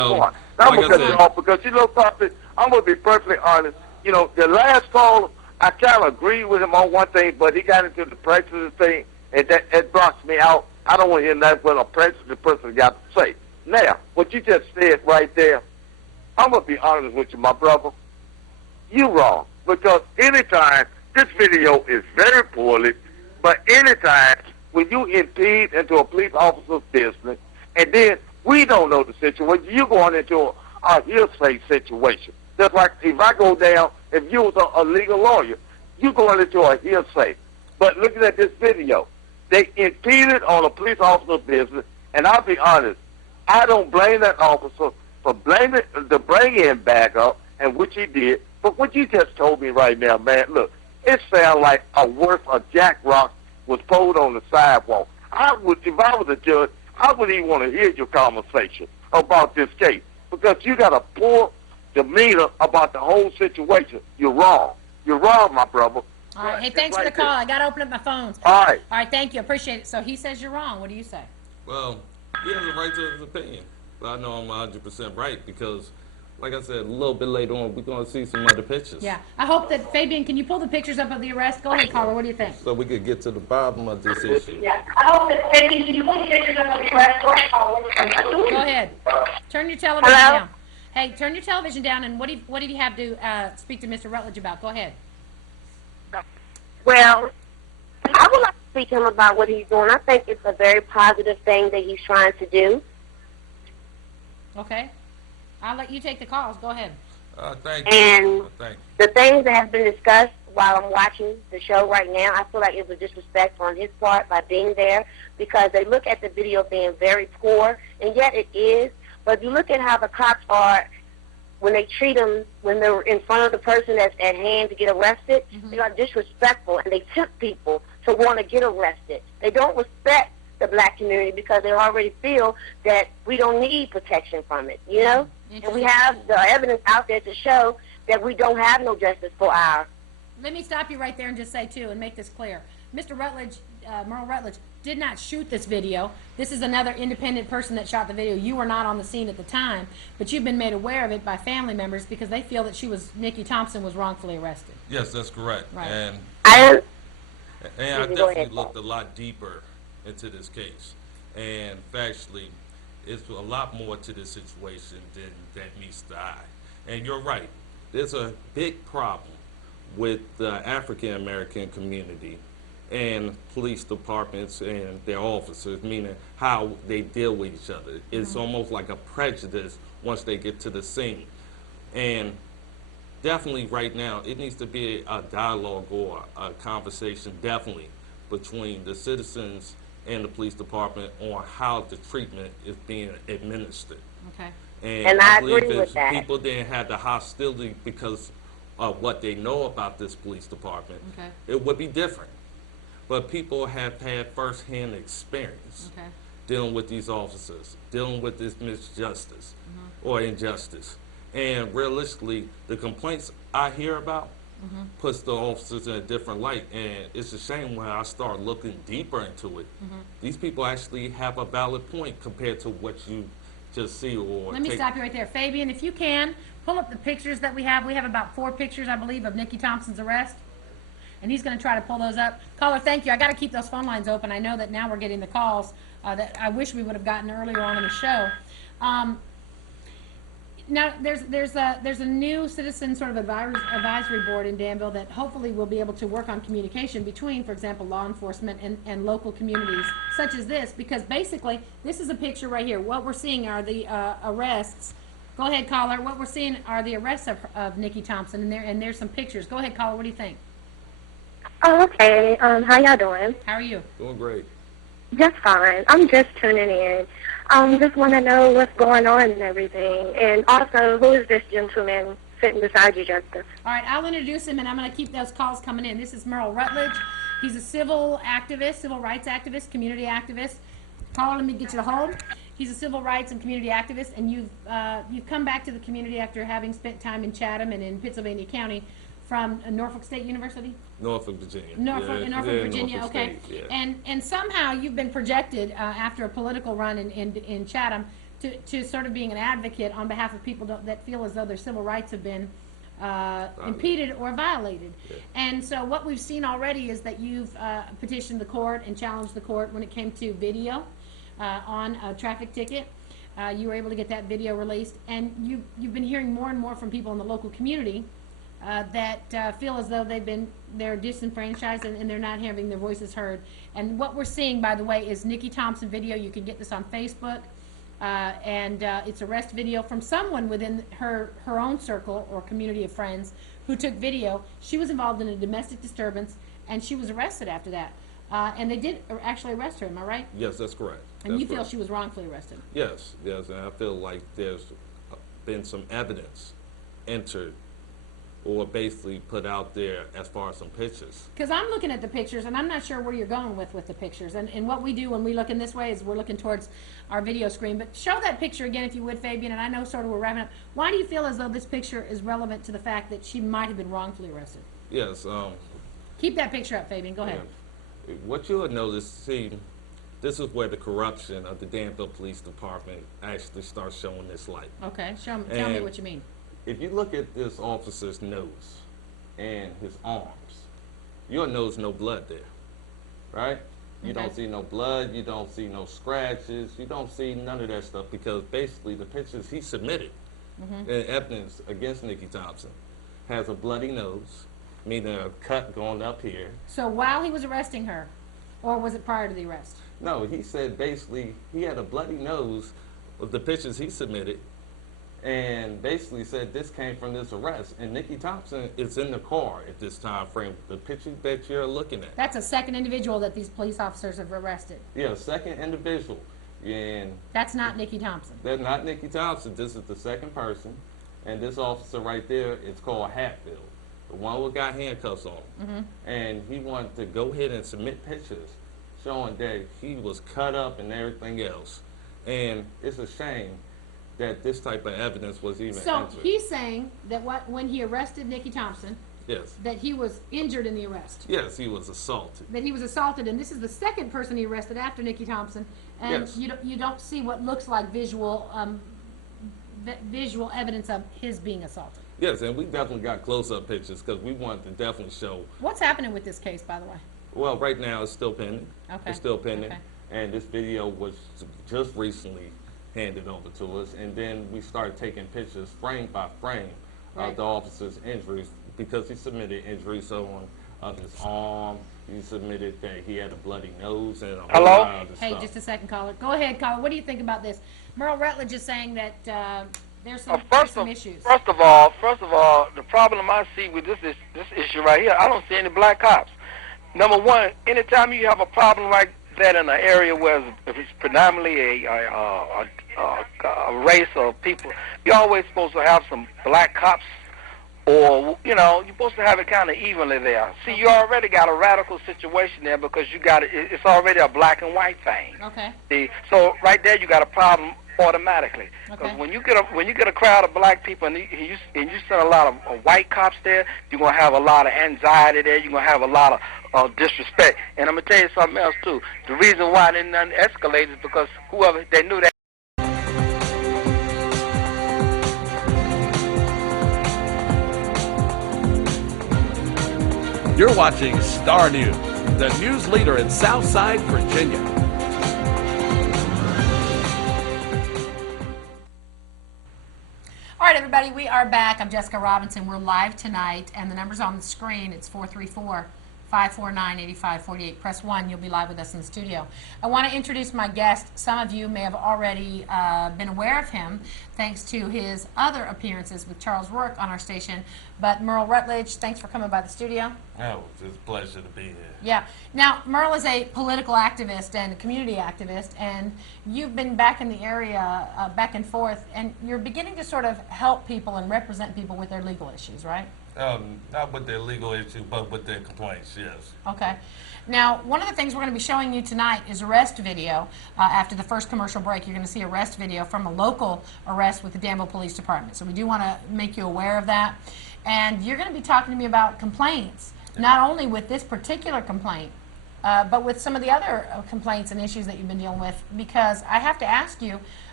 point. Now, I'm like going to cut you off because, you know something, I'm going to be perfectly honest. You know, the last caller, I kind of agreed with him on one thing, but he got into the prejudice thing, and that blocks me out. I don't want to hear nothing but a prejudiced person got to say. Now, what you just said right there, I'm going to be honest with you, my brother. You wrong. Because anytime, this video is very poorly, but anytime when you impede into a police officer's business, and then we don't know the situation, you're going into a hearsay situation. Just like if I go down, if you was a legal lawyer, you're going into a hearsay. But looking at this video, they impeded on a police officer's business, and I'll be honest, I don't blame that officer for blaming the bring-in back up, and which he did. But what you just told me right now, man, look, it sounds like a worth of jack rock was pulled on the sidewalk. If I was a judge, I wouldn't even want to hear your conversation about this case because you got a poor demeanor about the whole situation. You're wrong. You're wrong, my brother. All right. Hey, thanks for the call. I got to open up my phones. All right. All right, thank you. Appreciate it. So he says you're wrong. What do you say? Well, he has a right to his opinion. But I know I'm 100% right because, like I said, a little bit later on, we're going to see some other pictures. Yeah. I hope that, Fabian, can you pull the pictures up of the arrest? Go ahead, caller. What do you think? So we could get to the bottom of this issue. Yeah. I hope that, Fabian, can you pull the pictures up of the arrest? Go ahead. Turn your television down. Hey, turn your television down, and what did you have to speak to Mr. Rutledge about? Go ahead. Well, I would like to speak to him about what he's doing. I think it's a very positive thing that he's trying to do. Okay. I'll let you take the calls. Go ahead. Thank you. And Thank you. the things that have been discussed while I'm watching the show right now, I feel like it was disrespectful on his part by being there because they look at the video being very poor, and yet it is. But if you look at how the cops are, when they treat them, when they're in front of the person that's at hand to get arrested, they are disrespectful, and they tempt people to want to get arrested. They don't respect the black community because they already feel that we don't need protection from it, you know? And we have the evidence out there to show that we don't have no justice for our. Let me stop you right there and just say, too, and make this clear. Mr. Rutledge, Merle Rutledge, did not shoot this video. This is another independent person that shot the video. You were not on the scene at the time, but you've been made aware of it by family members because they feel that Nikki Thompson was wrongfully arrested. Yes, that's correct. Right. And I definitely looked a lot deeper into this case. And factually, it's a lot more to this situation than that meets the eye. And you're right. There's a big problem with the African American community and police departments and their officers, meaning how they deal with each other. It's almost like a prejudice once they get to the scene. And definitely right now, it needs to be a dialogue or a conversation, definitely, between the citizens and the police department on how the treatment is being administered. Okay. And I agree believe with that. People didn't have the hostility because of what they know about this police department, it would be different. But people have had first-hand experience dealing with these officers, dealing with this misjustice or injustice. And realistically, the complaints I hear about puts the officers in a different light. And it's a shame when I start looking deeper into it. These people actually have a valid point compared to what you just see. Or let me stop you right there. Fabian, if you can, pull up the pictures that we have. We have about 4 pictures, I believe, of Nikki Thompson's arrest. And he's going to try to pull those up. Caller, thank you. I got to keep those phone lines open. I know that now we're getting the calls that I wish we would have gotten earlier on in the show. Now, there's a new citizen sort of advisory board in Danville that hopefully will be able to work on communication between, for example, law enforcement and local communities such as this, because basically this is a picture right here. What we're seeing are the arrests. Go ahead, caller. What we're seeing are the arrests of Nikki Thompson, and there's some pictures. Go ahead, caller. What do you think? Oh, okay. How y'all doing? How are you? Doing great. Just fine. I'm just tuning in. Just want to know what's going on and everything. And also, who is this gentleman sitting beside you, Justice? All right, I'll introduce him, and I'm going to keep those calls coming in. This is Merle Rutledge. He's a civil activist, civil rights activist, community activist. Caller, let me get you to hold. He's a civil rights and community activist, and you've come back to the community after having spent time in Chatham and in Pittsylvania County from Norfolk State University? Norfolk, Virginia. Norfolk, Virginia, Norfolk okay. State, yeah. And somehow you've been projected after a political run in Chatham to sort of being an advocate on behalf of people that feel as though their civil rights have been impeded or violated. Yeah. And so what we've seen already is that you've petitioned the court and challenged the court when it came to video on a traffic ticket. You were able to get that video released, and you've been hearing more and more from people in the local community that feel as though they're disenfranchised and they're not having their voices heard. And what we're seeing, by the way, is Nikki Thompson video. You can get this on Facebook, and it's arrest video from someone within her own circle or community of friends who took video. She was involved in a domestic disturbance, and she was arrested after that. And they did actually arrest her, am I right? Yes, that's correct. And That's you feel correct. she was wrongfully arrested? Yes, and I feel like there's been some evidence entered or basically put out there as far as some pictures. Because I'm looking at the pictures, and I'm not sure where you're going with the pictures. And what we do when we look in this way is we're looking towards our video screen. But show that picture again, if you would, Fabian. And I know sort of we're wrapping up. Why do you feel as though this picture is relevant to the fact that she might have been wrongfully arrested? Yes. Keep that picture up, Fabian. Go ahead. Yeah. What you'll notice, see, this is where the corruption of the Danville Police Department actually starts showing its light. Okay, tell me what you mean. If you look at this officer's nose and his arms, you'll notice no blood there, right? You Okay. don't see no blood, you don't see no scratches, you don't see none of that stuff, because basically the pictures he submitted in evidence against Nikki Thompson has a bloody nose, meaning a cut going up here. So while he was arresting her, or was it prior to the arrest? No, he said basically he had a bloody nose of the pictures he submitted, and basically said this came from this arrest. And Nikki Thompson is in the car at this time frame, the picture that you're looking at. That's a second individual that these police officers have arrested. Yeah, second individual. And That's not Nikki Thompson. that's not Nikki Thompson. This is the second person. And this officer right there is called Hatfield, the one who got handcuffs on. And he wanted to go ahead and submit pictures showing that he was cut up and everything else. And it's a shame that this type of evidence was even So entered. he's saying that when he arrested Nikki Thompson, Yes. that he was injured in the arrest. Yes, he was assaulted. That he was assaulted, and this is the second person he arrested after Nikki Thompson, and Yes. you don't see what looks like visual evidence of his being assaulted. Yes, and we definitely got close-up pictures because we wanted to definitely show. What's happening with this case, by the way? Well, right now it's still pending. Okay. It's still pending. Okay. And this video was just recently handed over to us, and then we started taking pictures frame by frame Right. of the officer's injuries, because he submitted injuries on his arm. He submitted that he had a bloody nose and a whole Hello? lot of other Hey, stuff. just a second, caller. Go ahead, caller. What do you think about this? Merle Rutledge is saying that there's some issues. First of all, the problem I see with this issue right here, I don't see any black cops. Number one, anytime you have a problem like that in an area where if it's predominantly a race or people, you're always supposed to have some black cops, or you're supposed to have it kind of evenly there. See, you already got a radical situation there because you got it's already a black and white thing. Okay. See, so right there you got a problem automatically. Because Okay. when you get a crowd of black people and you send a lot of white cops there, you're gonna have a lot of anxiety there. You're gonna have a lot of disrespect. And I'm gonna tell you something else too. The reason why they didn't escalate is because whoever they knew that. You're watching Star News, the news leader in Southside, Virginia. All right, everybody, we are back. I'm Jessica Robinson. We're live tonight, and the number's on the screen. It's 434-549-8548. Press 1. You'll be live with us in the studio. I want to introduce my guest. Some of you may have already been aware of him thanks to his other appearances with Charles Rourke on our station. But Merle Rutledge, thanks for coming by the studio. Oh, it's a pleasure to be here. Yeah. Now, Merle is a political activist and a community activist, and you've been back in the area back and forth, and you're beginning to sort of help people and represent people with their legal issues, right? Not with their legal issue, but with their complaints, yes. Okay. Now, one of the things we're going to be showing you tonight is arrest video. After the first commercial break, you're going to see arrest video from a local arrest with the Danville Police Department. So we do want to make you aware of that. And you're going to be talking to me about complaints, not only with this particular complaint, but with some of the other complaints and issues that you've been dealing with, because I have to ask you,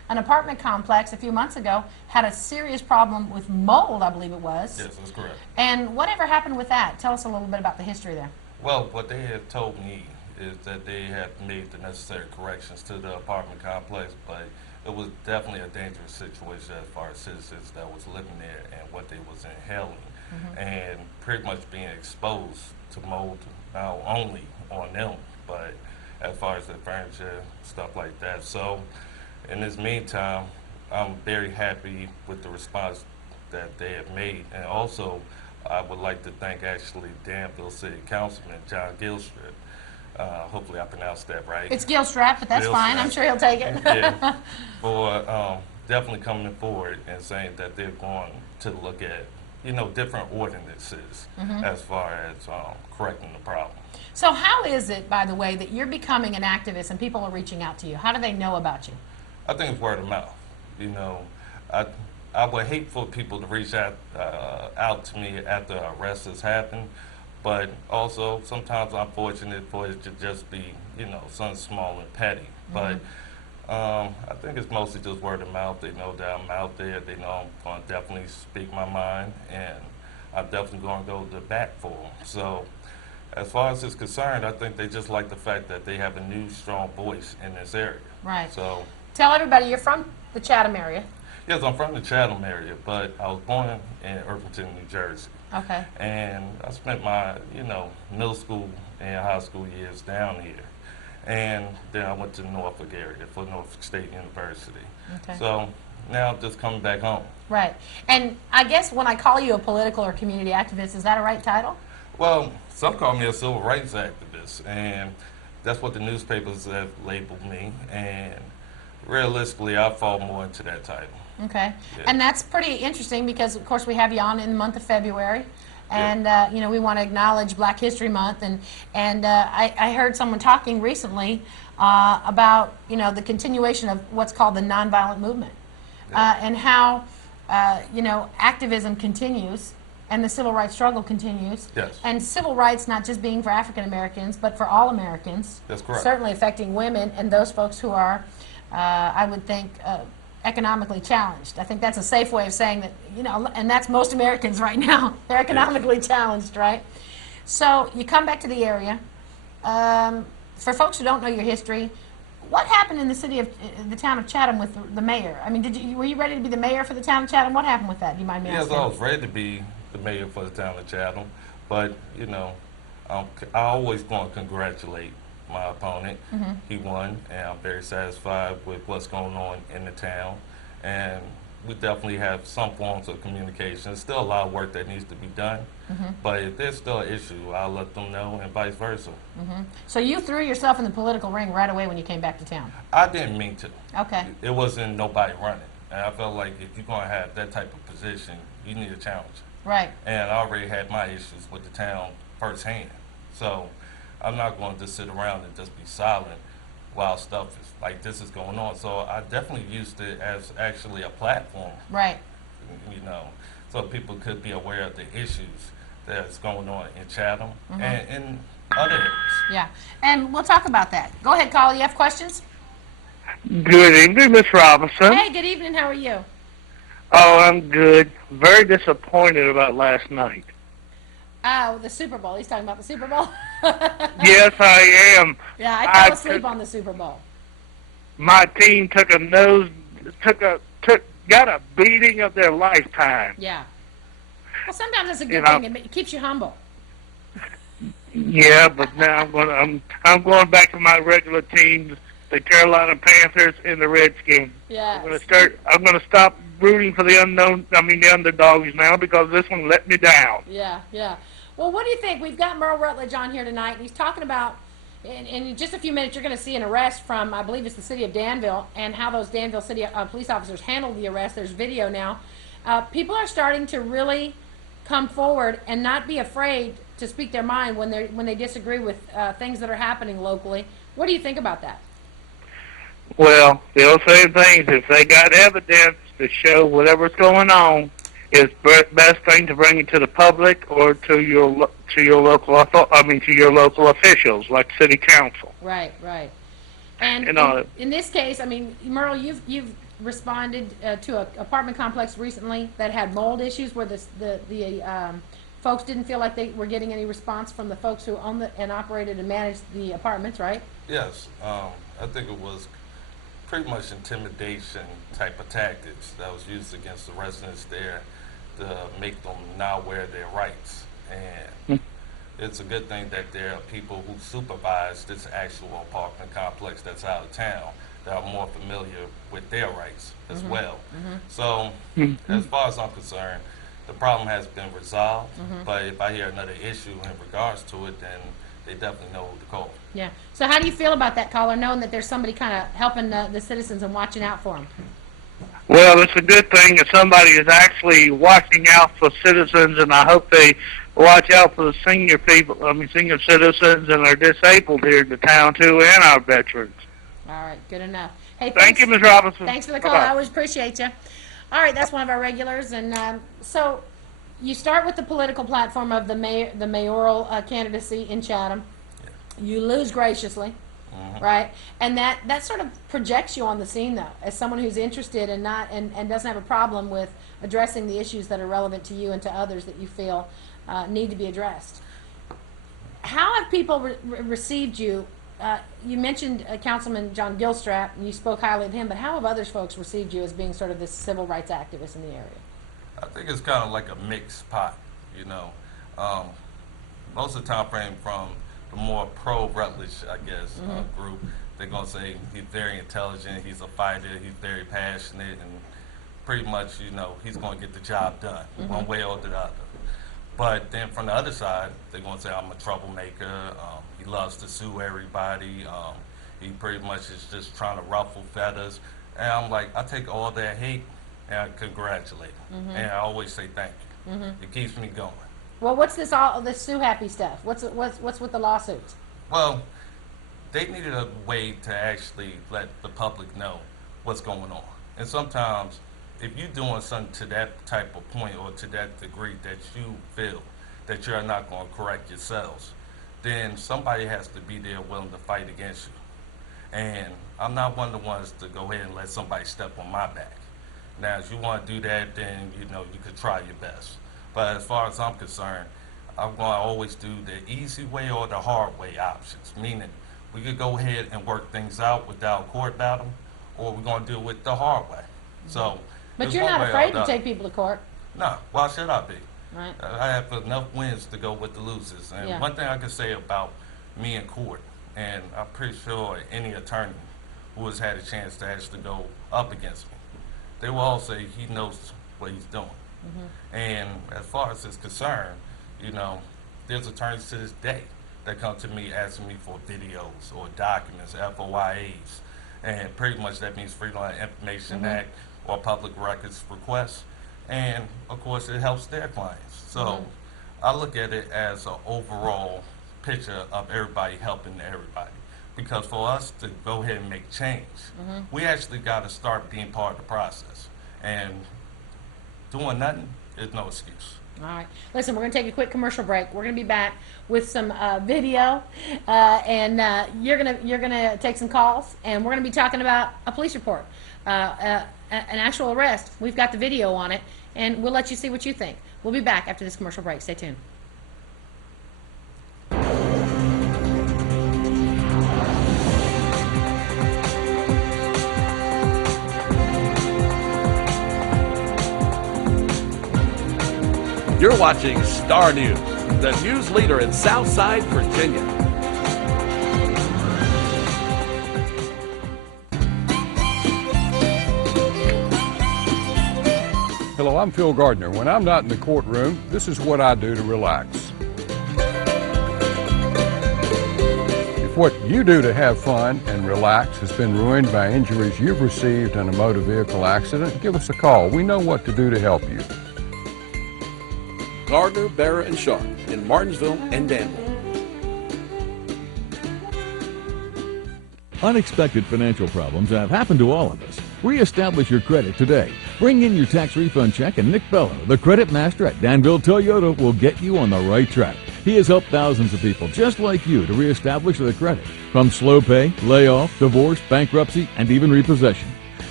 an apartment complex a few months ago had a serious problem with mold, I believe it was. Yes, that's correct. And whatever happened with that? Tell us a little bit about the history there. Well, what they have told me is that they have made the necessary corrections to the apartment complex, but it was definitely a dangerous situation as far as citizens that was living there and what they was inhaling, and pretty much being exposed to mold, not only on them, but as far as the furniture, stuff like that. So in this meantime, I'm very happy with the response that they have made. And also, I would like to thank actually Danville City Councilman John Gilstrap. Hopefully I pronounced that right. It's Gilstrap, but that's fine. I'm sure he'll take it. Yeah, for definitely coming forward and saying that they're going to look at, different ordinances as far as correcting the problem. So how is it, by the way, that you're becoming an activist and people are reaching out to you? How do they know about you? I think it's word of mouth. I would hate for people to reach out to me after arrests has happened, but also sometimes I'm fortunate for it to just be, something small and petty. But I think it's mostly just word of mouth. They know that I'm out there. They know I'm going to definitely speak my mind, and I'm definitely going to go to bat for them. So as far as it's concerned, I think they just like the fact that they have a new, strong voice in this area. Right. So tell everybody you're from the Chatham area. Yes, I'm from the Chatham area, but I was born in Irvington, New Jersey. Okay. And I spent my, middle school and high school years down here. And then I went to the Norfolk area for Norfolk State University. Okay. So now I'm just coming back home. Right. And I guess when I call you a political or community activist, is that a right title? Well, some call me a civil rights activist, and that's what the newspapers have labeled me. And realistically, I fall more into that title. Okay. Yeah. And that's pretty interesting because, of course, we have you on in the month of February. And, we want to acknowledge Black History Month. And I heard someone talking recently about, the continuation of what's called the nonviolent movement. And how, activism continues and the civil rights struggle continues. Yes. And civil rights not just being for African Americans, but for all Americans. That's correct. Certainly affecting women and those folks who are, I would think, economically challenged. I think that's a safe way of saying that, and that's most Americans right now. They're economically challenged, right? So you come back to the area. For folks who don't know your history, what happened in the town of Chatham with the mayor? I mean, were you ready to be the mayor for the town of Chatham? What happened with that? Do you mind me asking? Yes, I was ready to be the mayor for the town of Chatham, but, I always want to congratulate my opponent. He won, and I'm very satisfied with what's going on in the town. And we definitely have some forms of communication. There's still a lot of work that needs to be done, but if there's still an issue, I'll let them know, and vice versa. So you threw yourself in the political ring right away when you came back to town? I didn't mean to. Okay. It wasn't nobody running. And I felt like if you're going to have that type of position, you need a challenge. Right. And I already had my issues with the town firsthand. So I'm not going to just sit around and just be silent while stuff is like this is going on. So I definitely used it as actually a platform. Right. So people could be aware of the issues that's going on in Chatham and in other areas. Yeah. And we'll talk about that. Go ahead, Carl. You have questions? Good evening, Miss Robinson. Hey, good evening. How are you? Oh, I'm good. Very disappointed about last night. The Super Bowl. He's talking about the Super Bowl? Yes, I am. Yeah, I fell asleep on the Super Bowl. My team got a beating of their lifetime. Yeah. Well, sometimes that's a good thing. It keeps you humble. Yeah, but now I'm going back to my regular teams, the Carolina Panthers and the Redskins. Yeah. I'm gonna stop rooting for the underdogs now because this one let me down. Yeah, yeah. Well, what do you think? We've got Merle Rutledge on here tonight, and he's talking about, in just a few minutes, you're going to see an arrest from, I believe it's the city of Danville, and how those Danville city police officers handled the arrest. There's video now. People are starting to really come forward and not be afraid to speak their mind when they disagree with things that are happening locally. What do you think about that? Well, the old same things. If they got evidence to show whatever's going on, it's best thing to bring it to the public or to your local officials like city council. Right, right. And in this case, I mean, Merle, you've responded to an apartment complex recently that had mold issues where the folks didn't feel like they were getting any response from the folks who owned and operated and managed the apartments, right? Yes, I think it was pretty much intimidation type of tactics that was used against the residents there to make them not aware of their rights. And it's a good thing that there are people who supervise this actual apartment complex that's out of town that are more familiar with their rights as well. So as far as I'm concerned, the problem has been resolved, but if I hear another issue in regards to it, then they definitely know who to call. Yeah. So how do you feel about that, caller, knowing that there's somebody kind of helping the citizens and watching out for them? Well, it's a good thing that somebody is actually watching out for citizens, and I hope they watch out for the senior citizens and are disabled here in the town too, and our veterans. All right, good enough. Hey, Thank you, Ms. Robinson. Thanks for the call. Bye-bye. I always appreciate you. All right, that's one of our regulars, and so you start with the political platform of the mayoral candidacy in Chatham. You lose graciously, right? And that sort of projects you on the scene, though, as someone who's interested and doesn't have a problem with addressing the issues that are relevant to you and to others that you feel need to be addressed. How have people received you? You mentioned Councilman John Gilstrap, and you spoke highly of him, but how have other folks received you as being sort of this civil rights activist in the area? I think it's kind of like a mixed pot, you know. Most of the time frame from the more pro-Rutledge, I guess, group, they're going to say he's very intelligent, he's a fighter, he's very passionate, and pretty much, you know, he's going to get the job done, one way or the other. But then from the other side, they're going to say I'm a troublemaker, he loves to sue everybody, he pretty much is just trying to ruffle feathers. And I'm like, I take all that hate and I congratulate him. And I always say thank you. It keeps me going. Well, what's this sue happy stuff? What's with the lawsuits? Well, they needed a way to actually let the public know what's going on. And sometimes, if you're doing something to that type of point or to that degree that you feel that you're not going to correct yourselves, then somebody has to be there willing to fight against you. And I'm not one of the ones to go ahead and let somebody step on my back. Now, if you want to do that, then, you know, you could try your best. But as far as I'm concerned, I'm going to always do the easy way or the hard way options, meaning we could go ahead and work things out without a court battle, or we're going to do it the hard way. So, But you're not afraid to take people to court. No, why should I be? Right. I have enough wins to go with the losers. And one thing I can say about me in court, and I'm pretty sure any attorney who has had a chance to actually go up against me, they will all say he knows what he's doing. And as far as it's concerned, you know, there's attorneys to this day that come to me asking me for videos or documents, FOIAs, and pretty much that means Freedom of Information Act or Public Records requests. And of course, it helps their clients. So I look at it as an overall picture of everybody helping everybody. Because for us to go ahead and make change, we actually got to start being part of the process. And doing nothing is no excuse. All right. Listen, we're going to take a quick commercial break. We're going to be back with some video, and you're gonna take some calls, and we're going to be talking about a police report, an actual arrest. We've got the video on it, and we'll let you see what you think. We'll be back after this commercial break. Stay tuned. You're watching Star News, the news leader in Southside, Virginia. Hello, I'm Phil Gardner. When I'm not in the courtroom, this is what I do to relax. If what you do to have fun and relax has been ruined by injuries you've received in a motor vehicle accident, give us a call. We know what to do to help you. Gardner, Barra, and Sharp in Martinsville and Danville. Unexpected financial problems have happened to all of us. Reestablish your credit today. Bring in your tax refund check, and Nick Bello, the credit master at Danville Toyota, will get you on the right track. He has helped thousands of people just like you to reestablish their credit, from slow pay, layoff, divorce, bankruptcy, and even repossession.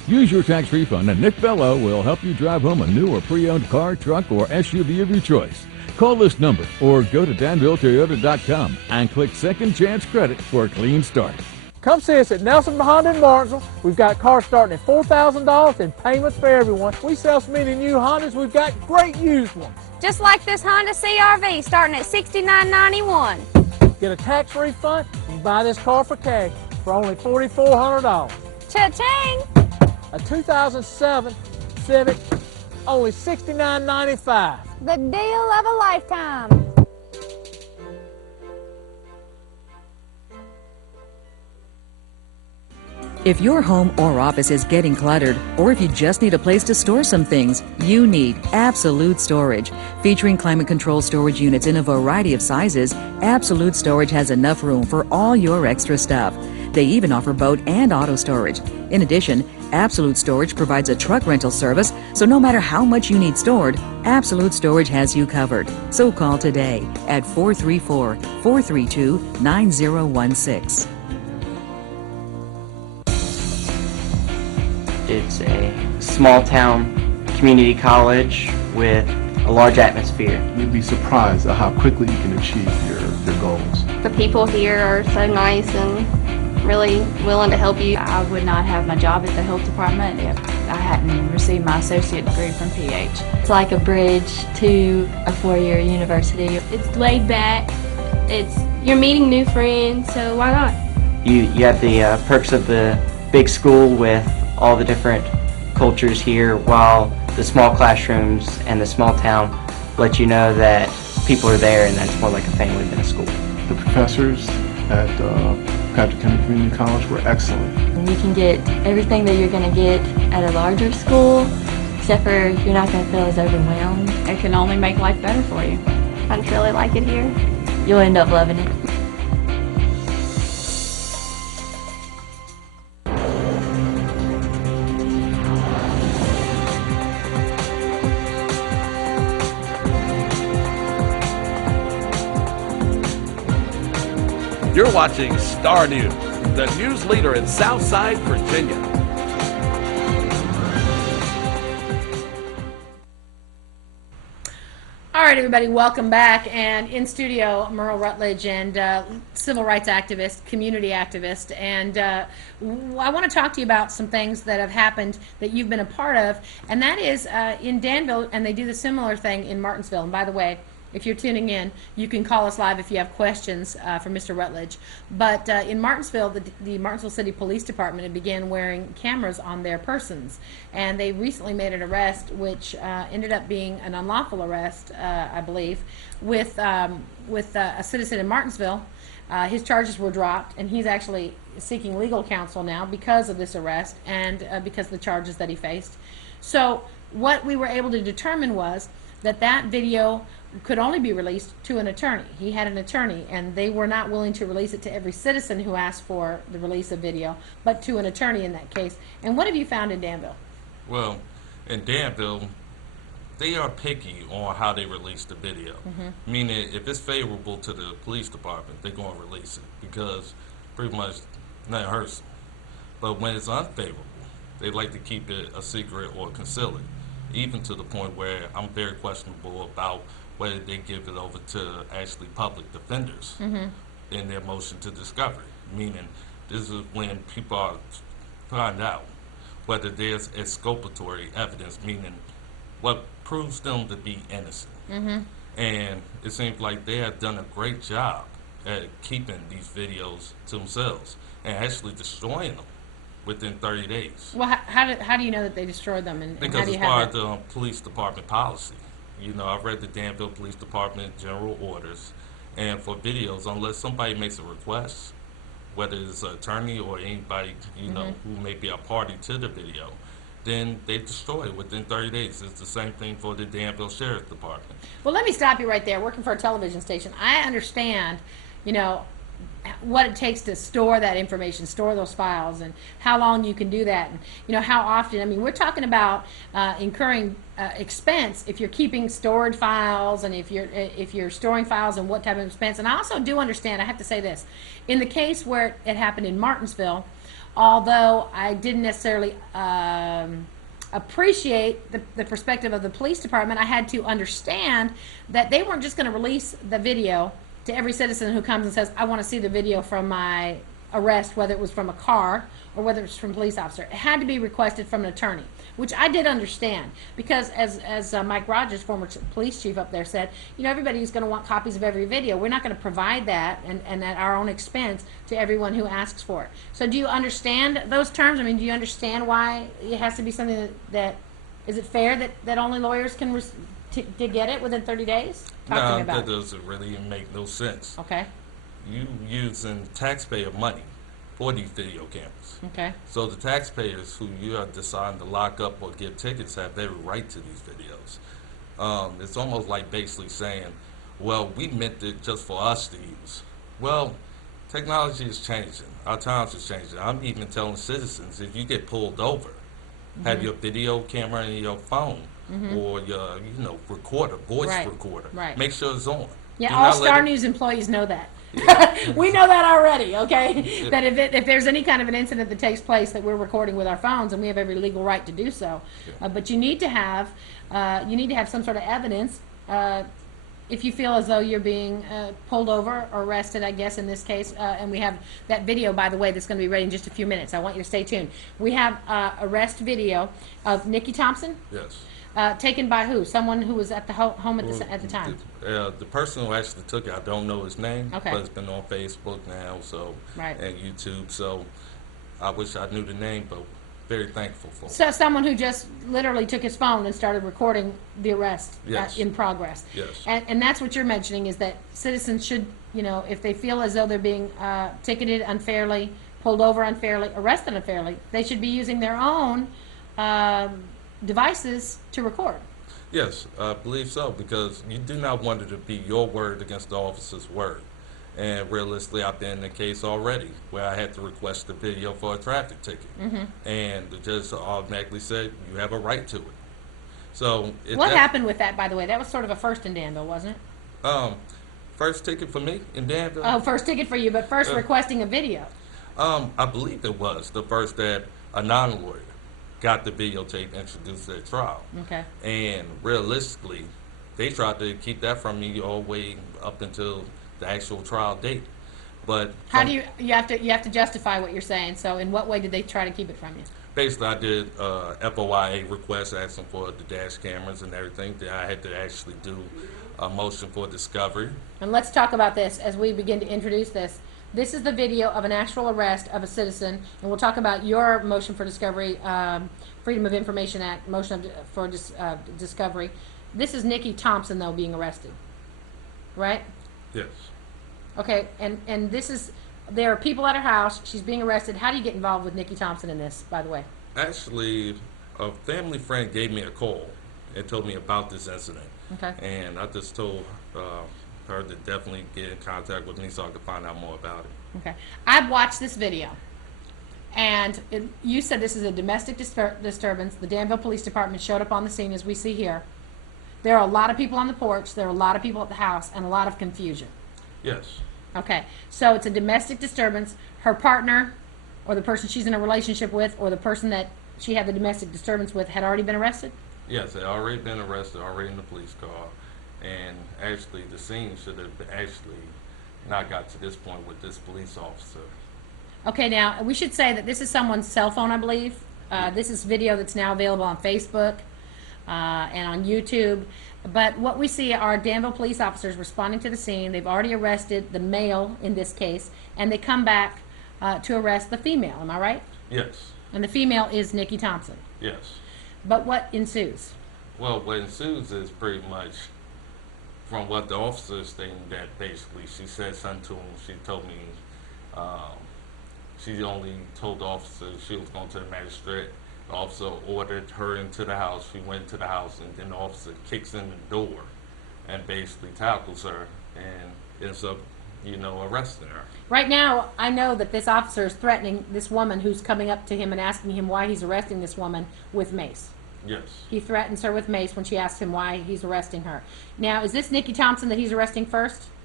Use your tax refund and Nick Bello will help you drive home a new or pre-owned car, truck, or SUV of your choice. Call this number or go to DanvilleToyota.com and click Second Chance Credit for a clean start. Come see us at Nelson Honda in Martinsville. We've got cars starting at $4,000 and payments for everyone. We sell so many new Hondas, we've got great used ones. Just like this Honda CR-V starting at $69.91. Get a tax refund and buy this car for cash for only $4,400. Cha-ching! A 2007 Civic, only $69.95. The deal of a lifetime. If your home or office is getting cluttered, or if you just need a place to store some things, you need Absolute Storage. Featuring climate control storage units in a variety of sizes, Absolute Storage has enough room for all your extra stuff. They even offer boat and auto storage. In addition, Absolute Storage provides a truck rental service, so no matter how much you need stored, Absolute Storage has you covered. So call today at 434-432-9016. It's a small town community college with a large atmosphere. You'd be surprised at how quickly you can achieve your goals. The people here are so nice and really willing to help you. I would not have my job at the health department if I hadn't received my associate degree from PH. It's like a bridge to a four-year university. It's laid back. You're meeting new friends, so why not? You have the perks of the big school with all the different cultures here, while the small classrooms and the small town let you know that people are there and that it's more like a family than a school. The professors at Patrick Henry Community College were excellent. You can get everything that you're going to get at a larger school, except for you're not going to feel as overwhelmed. It can only make life better for you. I just really like it here. You'll end up loving it. You're watching Star News, the news leader in Southside, Virginia. All right, everybody, welcome back. And in studio, Merle Rutledge, and civil rights activist, community activist. And I want to talk to you about some things that have happened that you've been a part of. And that is in Danville, and they do the similar thing in Martinsville. And by the way, if you're tuning in, you can call us live if you have questions for Mr. Rutledge. But in Martinsville, the Martinsville City Police Department began wearing cameras on their persons. And they recently made an arrest, which ended up being an unlawful arrest, I believe, with a citizen in Martinsville. His charges were dropped, and he's actually seeking legal counsel now because of this arrest and because of the charges that he faced. So what we were able to determine was that video could only be released to an attorney. He had an attorney, and they were not willing to release it to every citizen who asked for the release of video, but to an attorney in that case. And what have you found in Danville? Well, in Danville, they are picky on how they release the video. Meaning, if it's favorable to the police department, they're going to release it because pretty much nothing hurts them. But when it's unfavorable, they like to keep it a secret or conceal it, even to the point where I'm very questionable about whether they give it over to actually public defenders in their motion to discovery. Meaning, this is when people are find out whether there's exculpatory evidence, meaning what proves them to be innocent. And it seems like they have done a great job at keeping these videos to themselves and actually destroying them within 30 days. Well, how do you know that they destroyed them? And because how do you it's part have of the police department policy. You know, I've read the Danville Police Department general orders, and for videos, unless somebody makes a request, whether it's an attorney or anybody, you know, who may be a party to the video, then they destroy it within 30 days. It's the same thing for the Danville Sheriff's Department. Well, let me stop you right there. Working for a television station, I understand, you know, what it takes to store that information, store those files, and how long you can do that, and you know how often. I mean, we're talking about incurring expense if you're keeping stored files, and if you're storing files, and what type of expense. And I also do understand, I have to say this, in the case where it happened in Martinsville, although I didn't necessarily appreciate the perspective of the police department, I had to understand that they weren't just going to release the video to every citizen who comes and says, I want to see the video from my arrest, whether it was from a car or whether it's from a police officer. It had to be requested from an attorney, which I did understand, because as Mike Rogers, former police chief up there, said, you know, everybody's going to want copies of every video. We're not going to provide that and at our own expense to everyone who asks for it. So do you understand those terms? I mean, do you understand why it has to be something that is it fair that only lawyers can to get it within 30 days? Talk to me about that doesn't really make no sense. Okay. You using taxpayer money for these video cameras. Okay. So the taxpayers who you are deciding to lock up or give tickets have every right to these videos. It's almost like basically saying, well, we meant it just for us to use. Well, technology is changing. Our times are changing. I'm even telling citizens, if you get pulled over, have your video camera in your phone or your, recorder, voice recorder. Right. Make sure it's on. Yeah, all Star News employees know that. Yeah. We know that already, okay? Yeah. That if there's any kind of an incident that takes place that we're recording with our phones, and we have every legal right to do so. Yeah. But you need to have some sort of evidence if you feel as though you're being pulled over or arrested, I guess in this case. And we have that video, by the way, that's going to be ready in just a few minutes. I want you to stay tuned. We have arrest video of Nikki Thompson. Yes. Taken by who? Someone who was at the home at the time? The person who actually took it, I don't know his name, okay. But it's been on Facebook now, so and YouTube, so I wish I knew the name, but very thankful for it. So someone who just literally took his phone and started recording the arrest in progress. Yes. And that's what you're mentioning, is that citizens should, if they feel as though they're being ticketed unfairly, pulled over unfairly, arrested unfairly, they should be using their own devices to record. Yes, I believe so, because you do not want it to be your word against the officer's word. And realistically, I've been in the case already where I had to request the video for a traffic ticket. And the judge automatically said, you have a right to it. So what happened with that, by the way? That was sort of a first in Danville, wasn't it? First ticket for me in Danville? Oh, first ticket for you, but first requesting a video. I believe it was the first that a non-lawyer got the videotape introduced at trial. Okay. And realistically, they tried to keep that from me all the way up until the actual trial date. But how do you have to justify what you're saying? So in what way did they try to keep it from you? Basically, I did FOIA request asking for the dash cameras and everything. Then I had to actually do a motion for discovery. And let's talk about this as we begin to introduce this. This is the video of an actual arrest of a citizen, and we'll talk about your motion for discovery, Freedom of Information Act, motion for discovery. This is Nikki Thompson, though, being arrested, right? Yes. Okay, and this is, there are people at her house, she's being arrested. How do you get involved with Nikki Thompson in this, by the way? Actually, a family friend gave me a call and told me about this incident. Okay. And I just told her to definitely get in contact with me so I could find out more about it. Okay. I've watched this video, and you said this is a domestic disturbance. The Danville Police Department showed up on the scene, as we see here. There are a lot of people on the porch, there are a lot of people at the house, and a lot of confusion. Yes. Okay, so it's a domestic disturbance. Her partner, or the person she's in a relationship with, or the person that she had the domestic disturbance with, had already been arrested? Yes, they had already been arrested, already in the police car. And actually, the scene should have actually not got to this point with this police officer. Okay, now, we should say that this is someone's cell phone, I believe. This is video that's now available on Facebook and on YouTube. But what we see are Danville police officers responding to the scene. They've already arrested the male in this case, and they come back to arrest the female. Am I right? Yes. And the female is Nikki Thompson. Yes. But what ensues? Well, what ensues is pretty much from what the officer is stating, that basically she said something to him. She told me, she only told the officer she was going to the magistrate. The officer ordered her into the house. She went to the house, and then the officer kicks in the door and basically tackles her and ends up, arresting her. Right now, I know that this officer is threatening this woman who's coming up to him and asking him why he's arresting this woman with mace. Yes. He threatens her with mace when she asks him why he's arresting her. Now, is this Nikki Thompson that he's arresting first?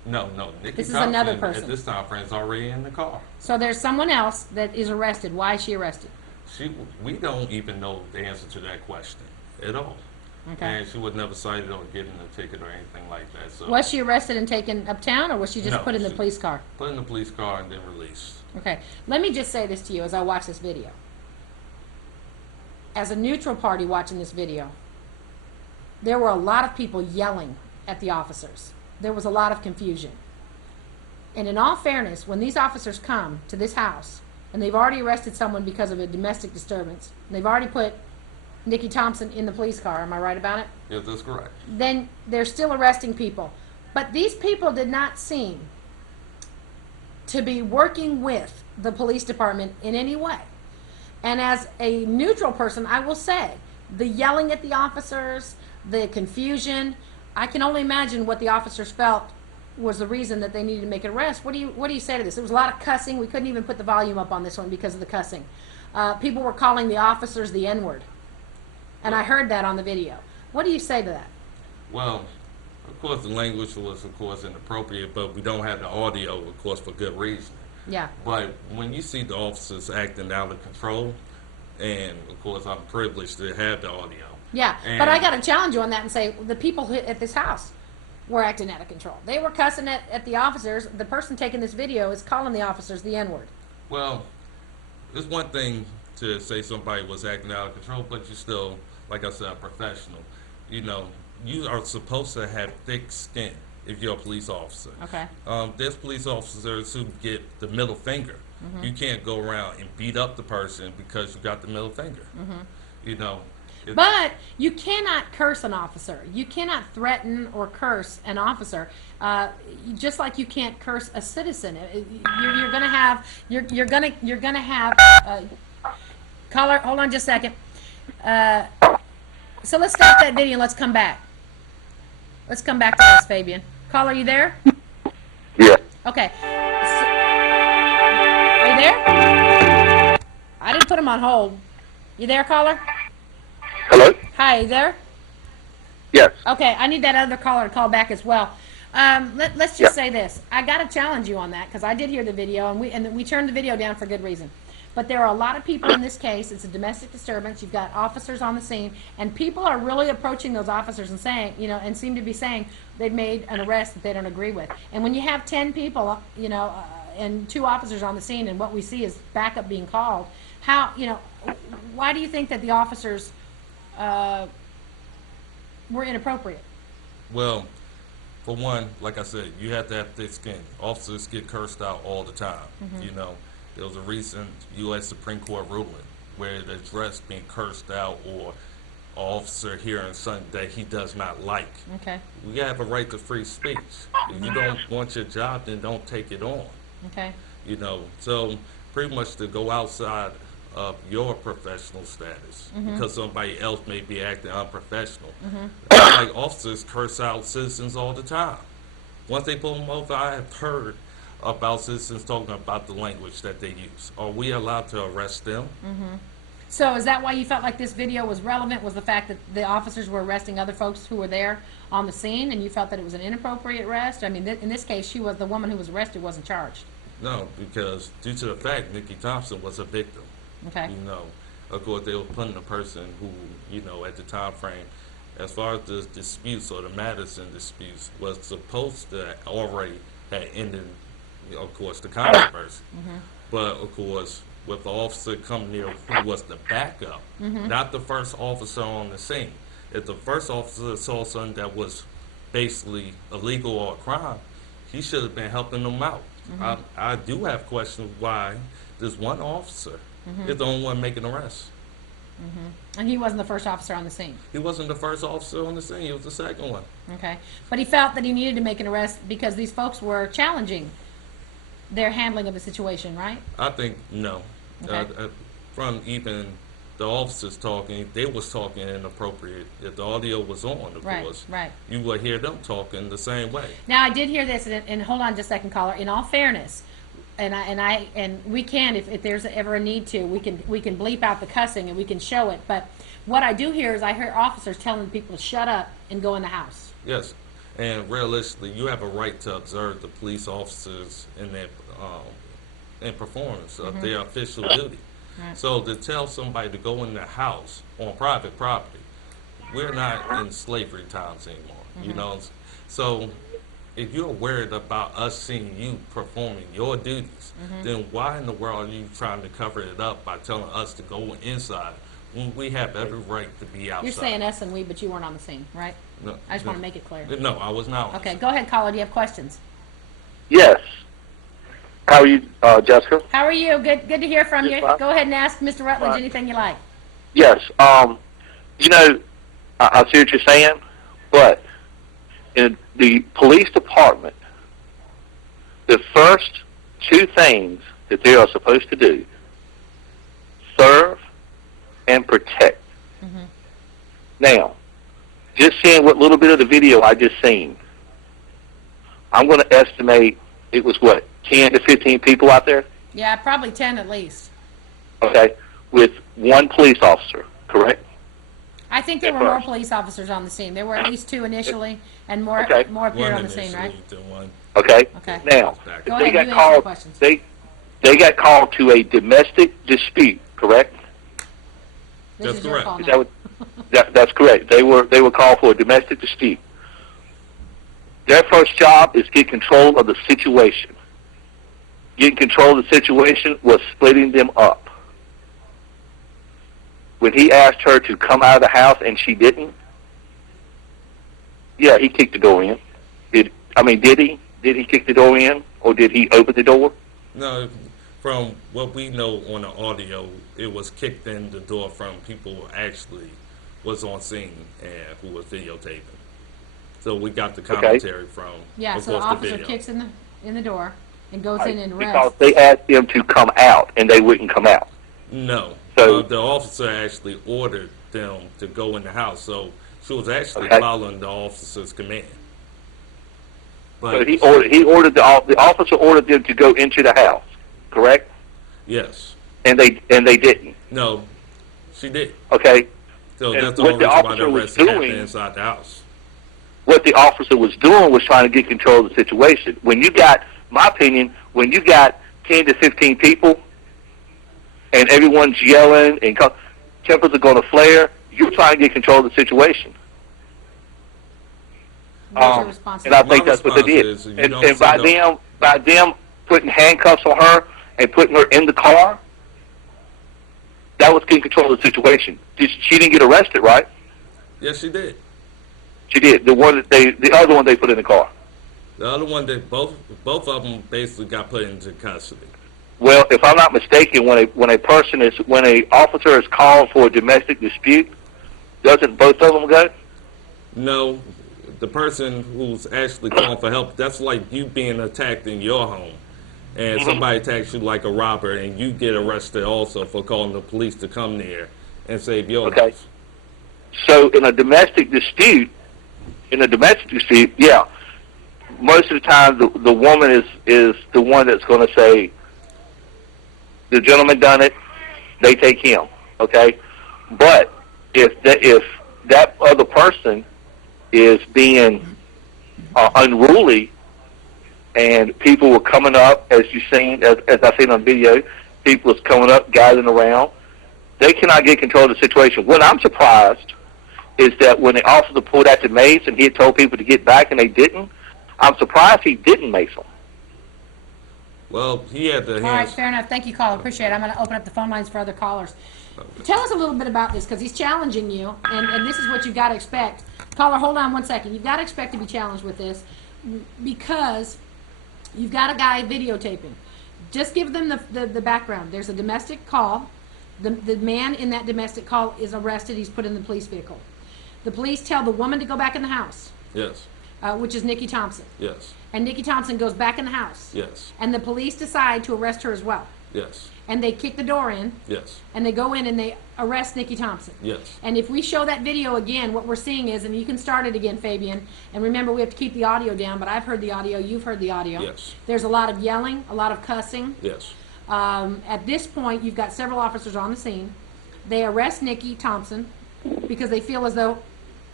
No, Nikki This is Thompson, another person. at this time frame, is already in the car. So there's someone else that is arrested. Why is she arrested? We don't even know the answer to that question at all. Okay. And she was never cited or given a ticket or anything like that. So Was she arrested and taken uptown, or was she just No, put in the she- police car? put in the police car and then released. Okay. Let me just say this to you as I watch this video. As a neutral party watching this video, there were a lot of people yelling at the officers. There was a lot of confusion. And in all fairness, when these officers come to this house, and they've already arrested someone because of a domestic disturbance, and they've already put Nikki Thompson in the police car, am I right about it? Yes, that's correct. Then they're still arresting people. But these people did not seem to be working with the police department in any way. And as a neutral person, I will say, the yelling at the officers, the confusion, I can only imagine what the officers felt was the reason that they needed to make an arrest. What do you say to this? It was a lot of cussing. We couldn't even put the volume up on this one because of the cussing. People were calling the officers the N-word. And I heard that on the video. What do you say to that? Well, of course, the language was, of course, inappropriate, but we don't have the audio, of course, for good reason. Yeah. But when you see the officers acting out of control, and, of course, I'm privileged to have the audio. Yeah, but I got to challenge you on that and say the people at this house were acting out of control. They were cussing at the officers. The person taking this video is calling the officers the N-word. Well, it's one thing to say somebody was acting out of control, but you're still, like I said, a professional. You know, you are supposed to have thick skin if you're a police officer. Okay. There's police officers who get the middle finger. Mhm. You can't go around and beat up the person because you got the middle finger. Mhm. You know. But you cannot curse an officer. You cannot threaten or curse an officer, just like you can't curse a citizen. You're gonna have caller. Hold on, just a second. So let's stop that video and let's come back. Let's come back to this, Fabian. Caller, are you there? Yeah. Okay. Are you there? I didn't put him on hold. You there, caller? Hello? Hi, you there? Yes. Okay, I need that other caller to call back as well. Let's just say this. I got to challenge you on that because I did hear the video, and we turned the video down for good reason. But there are a lot of people in this case. It's a domestic disturbance. You've got officers on the scene, and people are really approaching those officers and saying, you know, and seem to be saying they've made an arrest that they don't agree with. And when you have 10 people, you know, and 2 officers on the scene, and what we see is backup being called, how, you know, why do you think that the officers were inappropriate? Well, for one, like I said, you have to have thick skin. Officers get cursed out all the time. Mhm. You know, there was a recent U.S. Supreme Court ruling where it addressed being cursed out or an officer hearing something that he does not like. Okay. We have a right to free speech. If you don't want your job, then don't take it on. Okay. You know, so pretty much to go outside of your professional status Mhm. because somebody else may be acting unprofessional. Mhm. Like officers curse out citizens all the time. Once they pull them over, I have heard about citizens talking about the language that they use. Are we allowed to arrest them? Mm-hmm. So is that why you felt like this video was relevant, was the fact that the officers were arresting other folks who were there on the scene, and you felt that it was an inappropriate arrest? I mean, in this case, the woman who was arrested wasn't charged. No, because due to the fact Nikki Thompson was a victim. Okay. You know, of course, they were putting a person who, you know, at the time frame, as far as the disputes or the Madison disputes, was supposed to already have ended, you know, of course, the controversy. Mhm. But, of course, with the officer coming there who was the backup, Mhm. not the first officer on the scene. If the first officer saw something that was basically illegal or a crime, he should have been helping them out. Mhm. I do have questions why this one officer Mhm. is the only one making arrests. Mm-hmm. And he wasn't the first officer on the scene. He wasn't the first officer on the scene, he was the second one. Okay. But he felt that he needed to make an arrest because these folks were challenging their handling of the situation, right? I think no. Okay. From even the officers talking, they was talking inappropriate. If the audio was on, of Right, course, right. you would hear them talking the same way. Now I did hear this, and hold on just a second, caller. In all fairness, and we can, if there's ever a need to, we can bleep out the cussing and we can show it. But what I do hear is I hear officers telling people to shut up and go in the house. Yes, And realistically, you have a right to observe the police officers in their performance of their official duty. Right. So to tell somebody to go in their house on private property, we're not in slavery times anymore. You know, so if you're worried about us seeing you performing your duties, then why in the world are you trying to cover it up by telling us to go inside when we have every right to be outside? You're saying us and we, but you weren't on the scene, right? No, I just want to make it clear. No, I was not. Okay, go ahead, caller. Do you have questions? Yes. How are you, Jessica? How are you? Good to hear from you. fine. Go ahead and ask Mr. Rutledge Fine. anything you like. Yes. You know, I see what you're saying, but in the police department, the first two things that they are supposed to do, serve and protect. Now, just seeing what little bit of the video I just seen, I'm going to estimate it was, what, 10 to 15 people out there? Yeah, probably 10 at least. Okay, with one police officer, correct? I think there were more police officers on the scene. There were at least 2 initially, and more Okay. more appeared on the scene, right? Okay. Okay. Now, Go they ahead, got you answer the called. questions. They got called to a domestic dispute, correct? This is your call Is now. that's correct. They were called for a domestic dispute. Their first job is get control of the situation. Getting control of the situation was splitting them up. When he asked her to come out of the house and she didn't, yeah, he kicked the door in. Did he? Did he kick the door in, or did he open the door? No, from what we know on the audio, it was kicked in the door from people who actually was on scene and who was videotaping. So we got the commentary from, Yeah, of so the course, the officer video. kicks in the door and goes in and Because arrests. they asked them to come out, and they wouldn't come out. No, So- the officer actually ordered them to go in the house, so she was actually Okay. following the officer's command. So he ordered the officer ordered them to go into the house, correct? Yes. And they didn't. No, she did. Okay. So And that's the what only the reason why officer the was arrest happened doing- inside the house. What the officer was doing was trying to get control of the situation. When you got, my opinion, when you got 10 to 15 people and everyone's yelling and tempers are going to flare, you're trying to get control of the situation. And I think that's what they did. And by them putting handcuffs on her and putting her in the car, that was getting control of the situation. She didn't get arrested, right? Yes, she did. She did. The other one they put in the car. The other one, that both of them basically got put into custody. Well, if I'm not mistaken, when a officer is called for a domestic dispute, doesn't both of them go? No, the person who's actually calling for help, that's like you being attacked in your home. And somebody attacks you like a robber, and you get arrested also for calling the police to come there and save your life. So in a domestic dispute, yeah, most of the time the woman is the one that's going to say, the gentleman done it, they take him, okay? But if that other person is being unruly, and people were coming up, as you've seen, as I've seen on video, people was coming up, gathering around, they cannot get control of the situation. What I'm surprised is that when the officer pulled out the mace and he had told people to get back and they didn't, I'm surprised he didn't mace them. Well, he had the All right, fair enough. Thank you, caller. Appreciate it. I'm going to open up the phone lines for other callers. Tell us a little bit about this, because he's challenging you, and this is what you've got to expect. Caller, hold on one second. You've got to expect to be challenged with this, because you've got a guy videotaping. Just give them the background. There's a domestic call. The man in that domestic call is arrested. He's put in the police vehicle. The police tell the woman to go back in the house, Yes, which is Nikki Thompson. yes, And Nikki Thompson goes back in the house. yes, And the police decide to arrest her as well. yes, And they kick the door in, yes, and they go in and they arrest Nikki Thompson. yes. And if we show that video again, what we're seeing is, and you can start it again, Fabian, and remember we have to keep the audio down, but I've heard the audio, you've heard the audio. Yes. There's a lot of yelling, a lot of cussing. Yes. At this point, you've got several officers on the scene. They arrest Nikki Thompson because they feel as though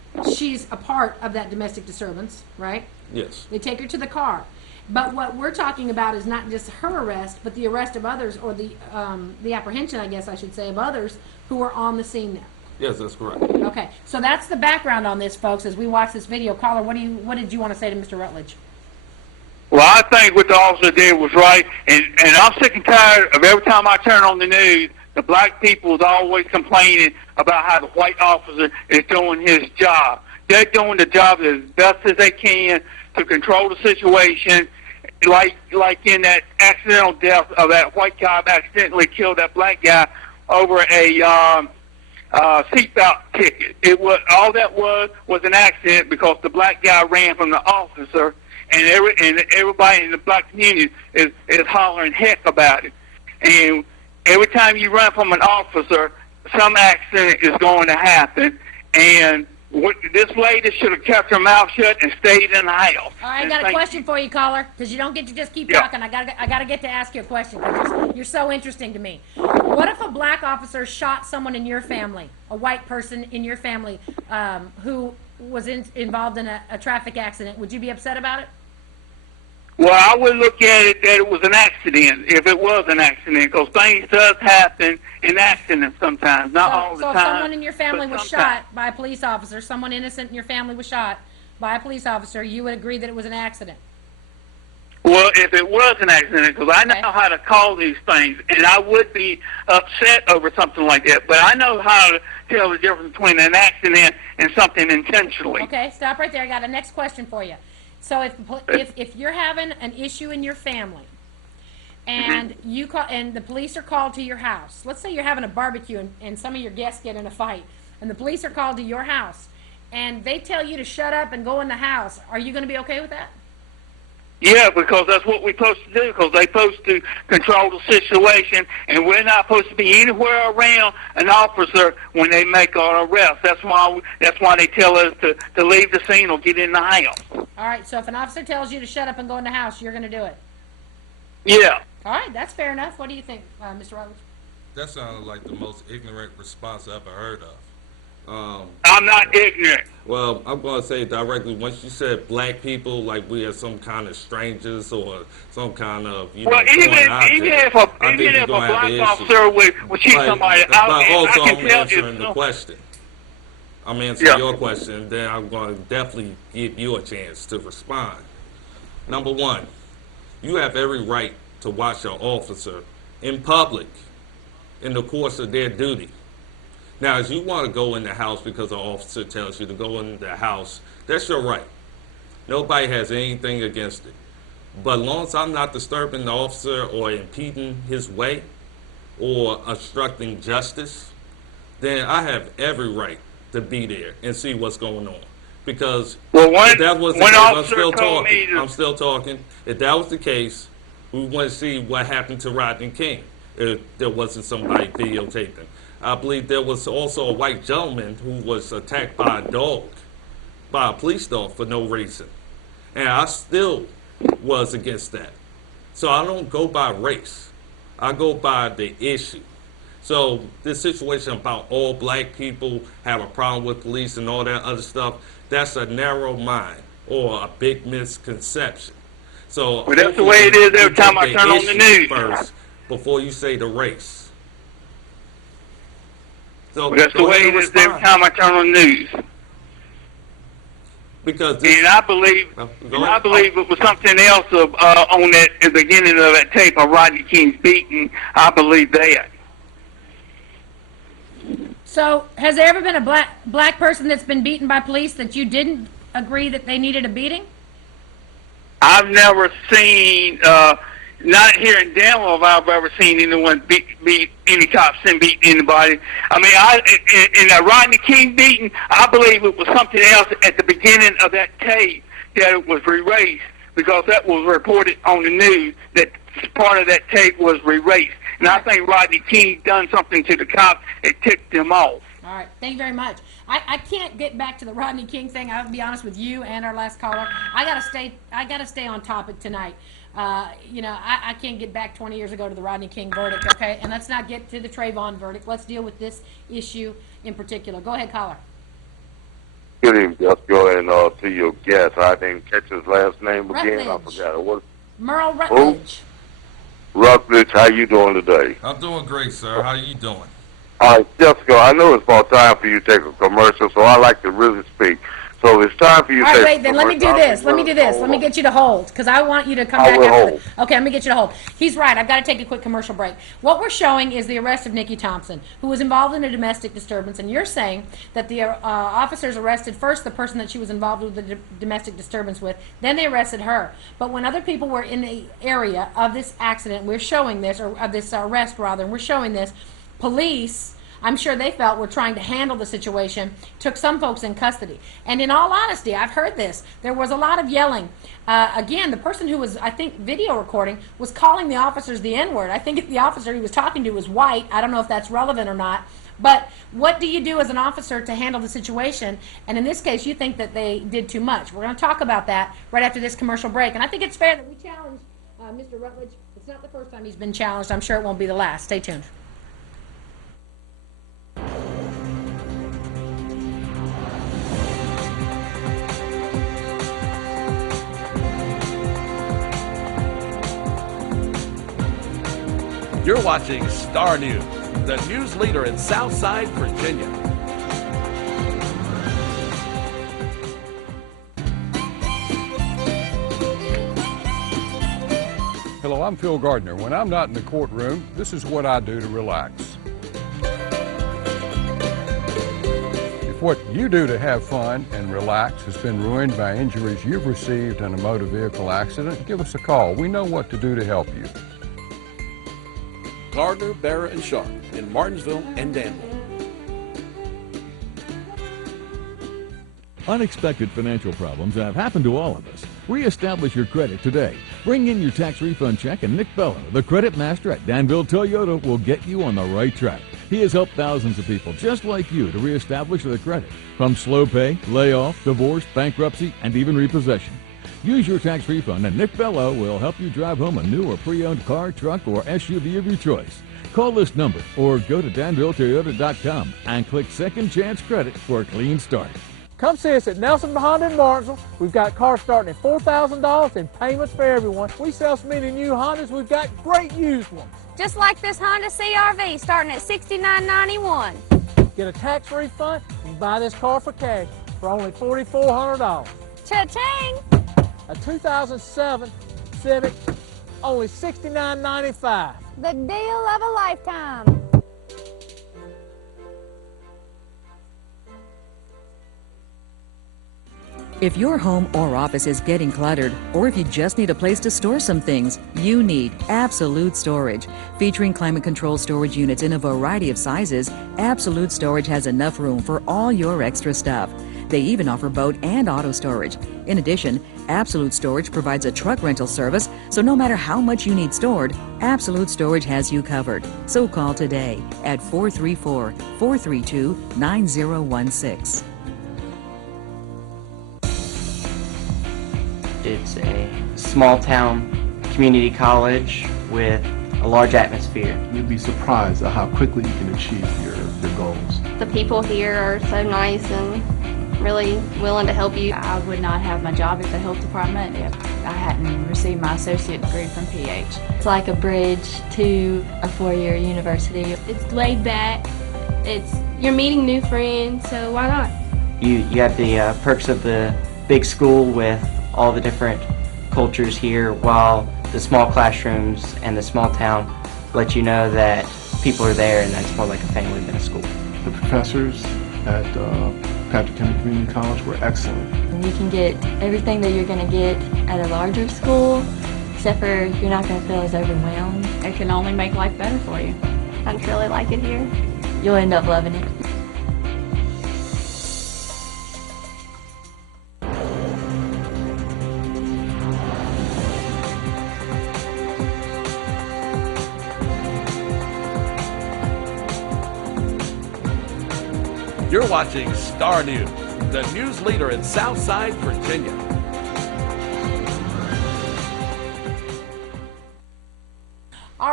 she's a part of that domestic disturbance, right? Yes. They take her to the car. But what we're talking about is not just her arrest, but the arrest of others, or the apprehension, I guess I should say, of others who were on the scene there. Yes, that's correct. Okay, so that's the background on this, folks, as we watch this video. Caller, what did you want to say to Mr. Rutledge? Well, I think what the officer did was right, and I'm sick and tired of every time I turn on the news, the black people is always complaining about how the white officer is doing his job. They're doing the job as best as they can to control the situation, like in that accidental death of that white guy who accidentally killed that black guy over a seatbelt ticket. It was all that was an accident because the black guy ran from the officer, and everybody in the black community is hollering heck about it. And every time you run from an officer, some accident is going to happen. And this lady should have kept her mouth shut and stayed in the house. All right, I got a question for you, caller, because you don't get to just keep talking. I gotta get to ask you a question, because you're so interesting to me. What if a black officer shot someone in your family, a white person in your family, who was involved in a traffic accident? Would you be upset about it? Well, I would look at it that it was an accident, if it was an accident, because things does happen in accidents sometimes, not all the time. So if someone in your family was shot by a police officer, someone innocent in your family was shot by a police officer, you would agree that it was an accident? Well, if it was an accident, because I know how to call these things, and I would be upset over something like that, but I know how to tell the difference between an accident and something intentionally. Okay, stop right there. I got a next question for you. So if you're having an issue in your family, and you call, and the police are called to your house, let's say you're having a barbecue and some of your guests get in a fight, and the police are called to your house, and they tell you to shut up and go in the house, are you going to be okay with that? Yeah, because that's what we're supposed to do, because they're supposed to control the situation, and we're not supposed to be anywhere around an officer when they make an arrest. That's why they tell us to leave the scene or get in the house. All right, so if an officer tells you to shut up and go in the house, you're going to do it? Yeah. All right, that's fair enough. What do you think, Mr. Rutledge? That sounded like the most ignorant response I ever heard of. I'm not ignorant. Well, I'm going to say directly, once you said black people, like we are some kind of strangers or some kind of, even if a black officer would shoot somebody, I can tell answering the question. I'm answering your question, then I'm going to definitely give you a chance to respond. Number one, you have every right to watch your officer in public in the course of their duty. Now, if you want to go in the house because an officer tells you to go in the house, that's your right. Nobody has anything against it. But as long as I'm not disturbing the officer or impeding his way or obstructing justice, then I have every right to be there and see what's going on. Because if that was the case, I'm still talking. If that was the case, we want to see what happened to Rodney King if there wasn't somebody videotaping. I believe there was also a white gentleman who was attacked by a dog, by a police dog for no reason. And I still was against that. So I don't go by race. I go by the issue. So this situation about all black people have a problem with police and all that other stuff, that's a narrow mind or a big misconception. So that's the way it is every time I turn on the news. First, before you say the race. So that's the way it is every time I turn on the news. Because I believe it was something else on that at the beginning of that tape of Rodney King's beating. I believe that. So, has there ever been a black person that's been beaten by police that you didn't agree that they needed a beating? I've never seen, not here in Danville have I ever seen anyone beat any cops and beat anybody. I mean, in that Rodney King beating, I believe it was something else at the beginning of that tape that it was erased because that was reported on the news that part of that tape was erased. And I think Rodney King done something to the cops and ticked them off. All right, thank you very much. I can't get back to the Rodney King thing. I'll be honest with you and our last caller. I gotta stay on topic tonight. I can't get back 20 years ago to the Rodney King verdict, okay? And let's not get to the Trayvon verdict. Let's deal with this issue in particular. Go ahead, caller. Good evening, Jessica, and to your guest. I didn't catch his last name again. I Rutledge. forgot it. What? Merle Rutledge. Rutledge, how you doing today? I'm doing great, sir. How you doing? All right, Jessica, I know it's about time for you to take a commercial, so I like to really speak. So it's time for you to All right, take wait, a then let me do commercial. this. Let me do this. Let me get you to hold, because I want you to come I back will after. hold. Okay, let me get you to hold. He's right. I've got to take a quick commercial break. What we're showing is the arrest of Nikki Thompson, who was involved in a domestic disturbance, and you're saying that the officers arrested first the person that she was involved with the domestic disturbance with, then they arrested her. But when other people were in the area of this accident, we're showing this, or of this arrest rather, and we're showing this, police, I'm sure they felt, were trying to handle the situation, took some folks in custody. And in all honesty, I've heard this. There was a lot of yelling. Again, the person who was, I think, video recording was calling the officers the N-word. I think the officer he was talking to was white. I don't know if that's relevant or not. But what do you do as an officer to handle the situation? And in this case, you think that they did too much. We're going to talk about that right after this commercial break. And I think it's fair that we challenge Mr. Rutledge. It's not the first time he's been challenged. I'm sure it won't be the last. Stay tuned. You're watching Star News, the news leader in Southside, Virginia. Hello, I'm Phil Gardner. When I'm not in the courtroom, this is what I do to relax. If what you do to have fun and relax has been ruined by injuries you've received in a motor vehicle accident, give us a call. We know what to do to help you. Gardner, Barra, and Sharp in Martinsville and Danville. Unexpected financial problems have happened to all of us. Reestablish your credit today. Bring in your tax refund check, and Nick Bello, the credit master at Danville Toyota, will get you on the right track. He has helped thousands of people just like you to reestablish their credit, from slow pay, layoff, divorce, bankruptcy, and even repossession. Use your tax refund, and Nick Bello will help you drive home a new or pre-owned car, truck, or SUV of your choice. Call this number or go to DanvilleToyota.com and click Second Chance Credit for a clean start. Come see us at Nelson Honda in Martinsville. We've got cars starting at $4,000 and payments for everyone. We sell so many new Hondas, we've got great used ones. Just like this Honda CRV starting at $69.91. Get a tax refund and buy this car for cash for only $4,400. Cha-ching! A 2007 Civic, only $69.95. The deal of a lifetime. If your home or office is getting cluttered, or if you just need a place to store some things, you need Absolute Storage. Featuring climate control storage units in a variety of sizes, Absolute Storage has enough room for all your extra stuff. They even offer boat and auto storage. In addition, Absolute Storage provides a truck rental service, so no matter how much you need stored, Absolute Storage has you covered. So call today at 434-432-9016. It's a small town community college with a large atmosphere. You'd be surprised at how quickly you can achieve your goals. The people here are so nice and really willing to help you. I would not have my job at the health department if I hadn't received my associate degree from PH. It's like a bridge to a four-year university. It's laid back. You're meeting new friends, so why not? You have the perks of the big school with all the different cultures here, while the small classrooms and the small town let you know that people are there and that's more like a family than a school. The professors at Patrick Henry Community College were excellent. You can get everything that you're going to get at a larger school, except for you're not going to feel as overwhelmed. It can only make life better for you. I really like it here. You'll end up loving it. You're watching Star News, the news leader in Southside, Virginia. All right.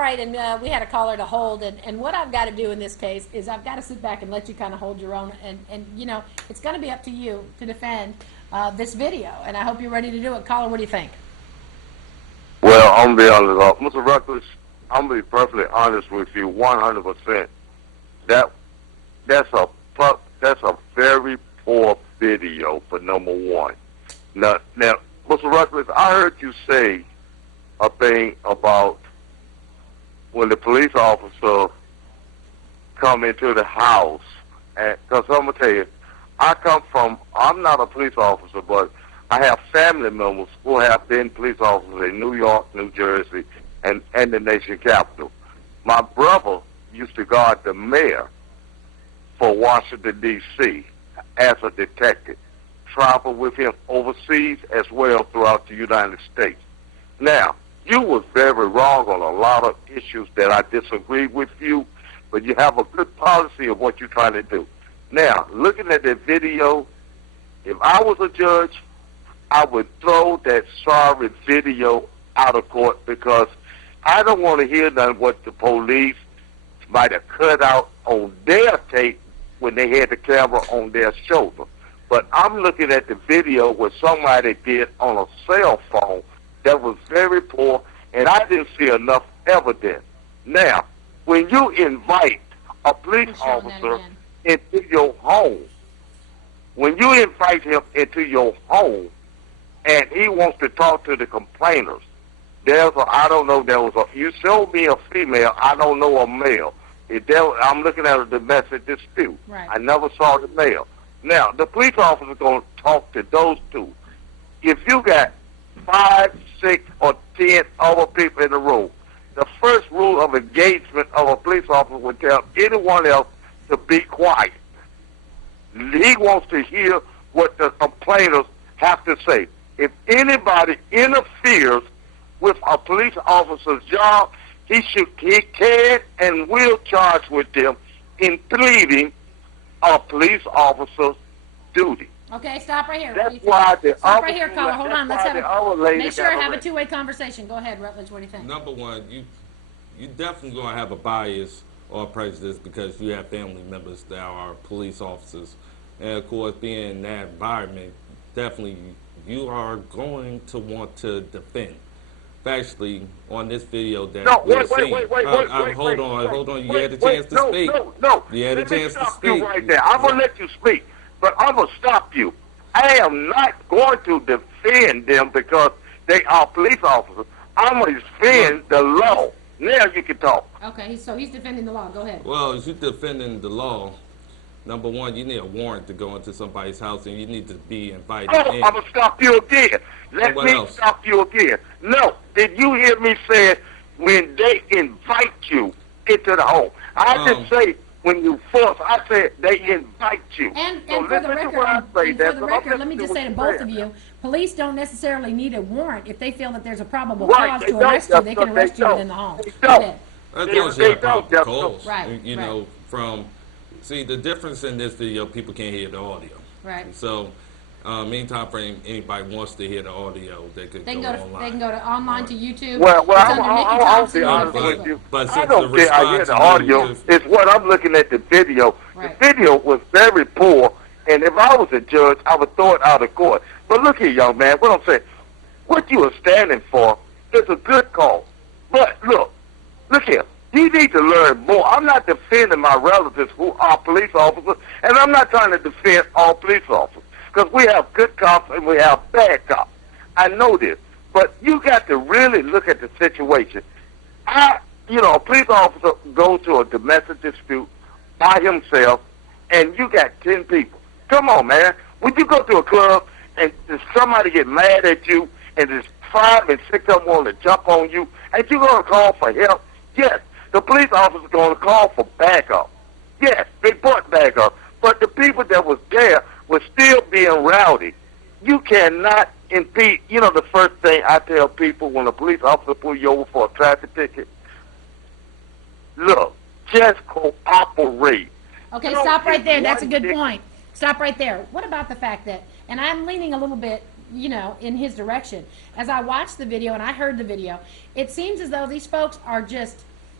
right, and we had a caller to hold, and what I've got to do in this case is I've got to sit back and let you kind of hold your own, and you know, it's going to be up to you to defend this video, and I hope you're ready to do it. Caller, what do you think? Well, I'm going to be honest. Mr. Rutledge, I'm going to be perfectly honest with you 100%. That's a very poor video for number one. Now, Mr. Rutledge, I heard you say a thing about when the police officer come into the house, and because I'm going to tell you, I'm not a police officer, but I have family members who have been police officers in New York, New Jersey, and the nation capital. My brother used to guard the mayor for Washington, D.C. as a detective, traveled with him overseas as well throughout the United States. Now, you was very wrong on a lot of issues that I disagree with you, but you have a good policy of what you're trying to do. Now, looking at that video, if I was a judge, I would throw that sorry video out of court because I don't want to hear none of what the police might have cut out on their tape when they had the camera on their shoulder. But I'm looking at the video where somebody did on a cell phone that was very poor, and I didn't see enough evidence. Now, when you invite a police officer into your home, when you invite him into your home and he wants to talk to the complainers, you showed me a female, I don't know a male. I'm looking at a domestic dispute. Right. I never saw the male. Now, the police officer is going to talk to those two. If you got 5, 6, or 10 other people in the room, the first rule of engagement of a police officer would tell anyone else to be quiet. He wants to hear what the complainers have to say. If anybody interferes with a police officer's job, he can and will charge with them in pleading a police officer's duty. Okay, stop right here. That's why stop right here, caller. Hold on. Let's make sure I have a two-way conversation. Go ahead, Rutledge. What do you think? Number one, you definitely going to have a bias or prejudice because you have family members that are police officers. And, of course, being in that environment, definitely you are going to want to defend. Actually, on this video that hold on. You had a chance to speak. No. You had a chance to speak. You right there. I'm gonna let you speak, but I'm gonna stop you. I am not going to defend them because they are police officers. I'm gonna defend the law. Now you can talk. Okay, so he's defending the law. Go ahead. Well, if you're defending the law, number one, you need a warrant to go into somebody's house, and you need to be invited in. I'm gonna stop you again. Let me stop you again. No, did you hear me say when they invite you into the home? I didn't say when you force. I said they invite you. And for the record, let me just say to both of you, police don't necessarily need a warrant if they feel that there's a probable cause to arrest you. They can arrest you within the home. That's because you have probable cause. Right. You know, see, the difference in this video, people can't hear the audio. Right. So, anytime frame anybody wants to hear the audio, they can go online. They can go online to YouTube. Well, I'll be honest with you. But I don't care. I hear the audio. It's what I'm looking at the video. Right. The video was very poor, and if I was a judge, I would throw it out of court. But look here, young man, what I'm saying, what you are standing for is a good cause. But look here. You need to learn more. I'm not defending my relatives who are police officers, and I'm not trying to defend all police officers, because we have good cops and we have bad cops. I know this. But you got to really look at the situation. A police officer goes to a domestic dispute by himself, and you got 10 people. Come on, man. When you go to a club and somebody get mad at you, and there's 5 and 6 of them want to jump on you, and you're going to call for help, yes. The police officer is going to call for backup. Yes, they brought backup. But the people that was there were still being rowdy. You cannot impede. You know, the first thing I tell people when a police officer pulls you over for a traffic ticket, look, just cooperate. Okay, stop right there. That's a good point. Stop right there. What about the fact that, and I'm leaning a little bit, in his direction. As I watched the video and I heard the video, it seems as though these folks are just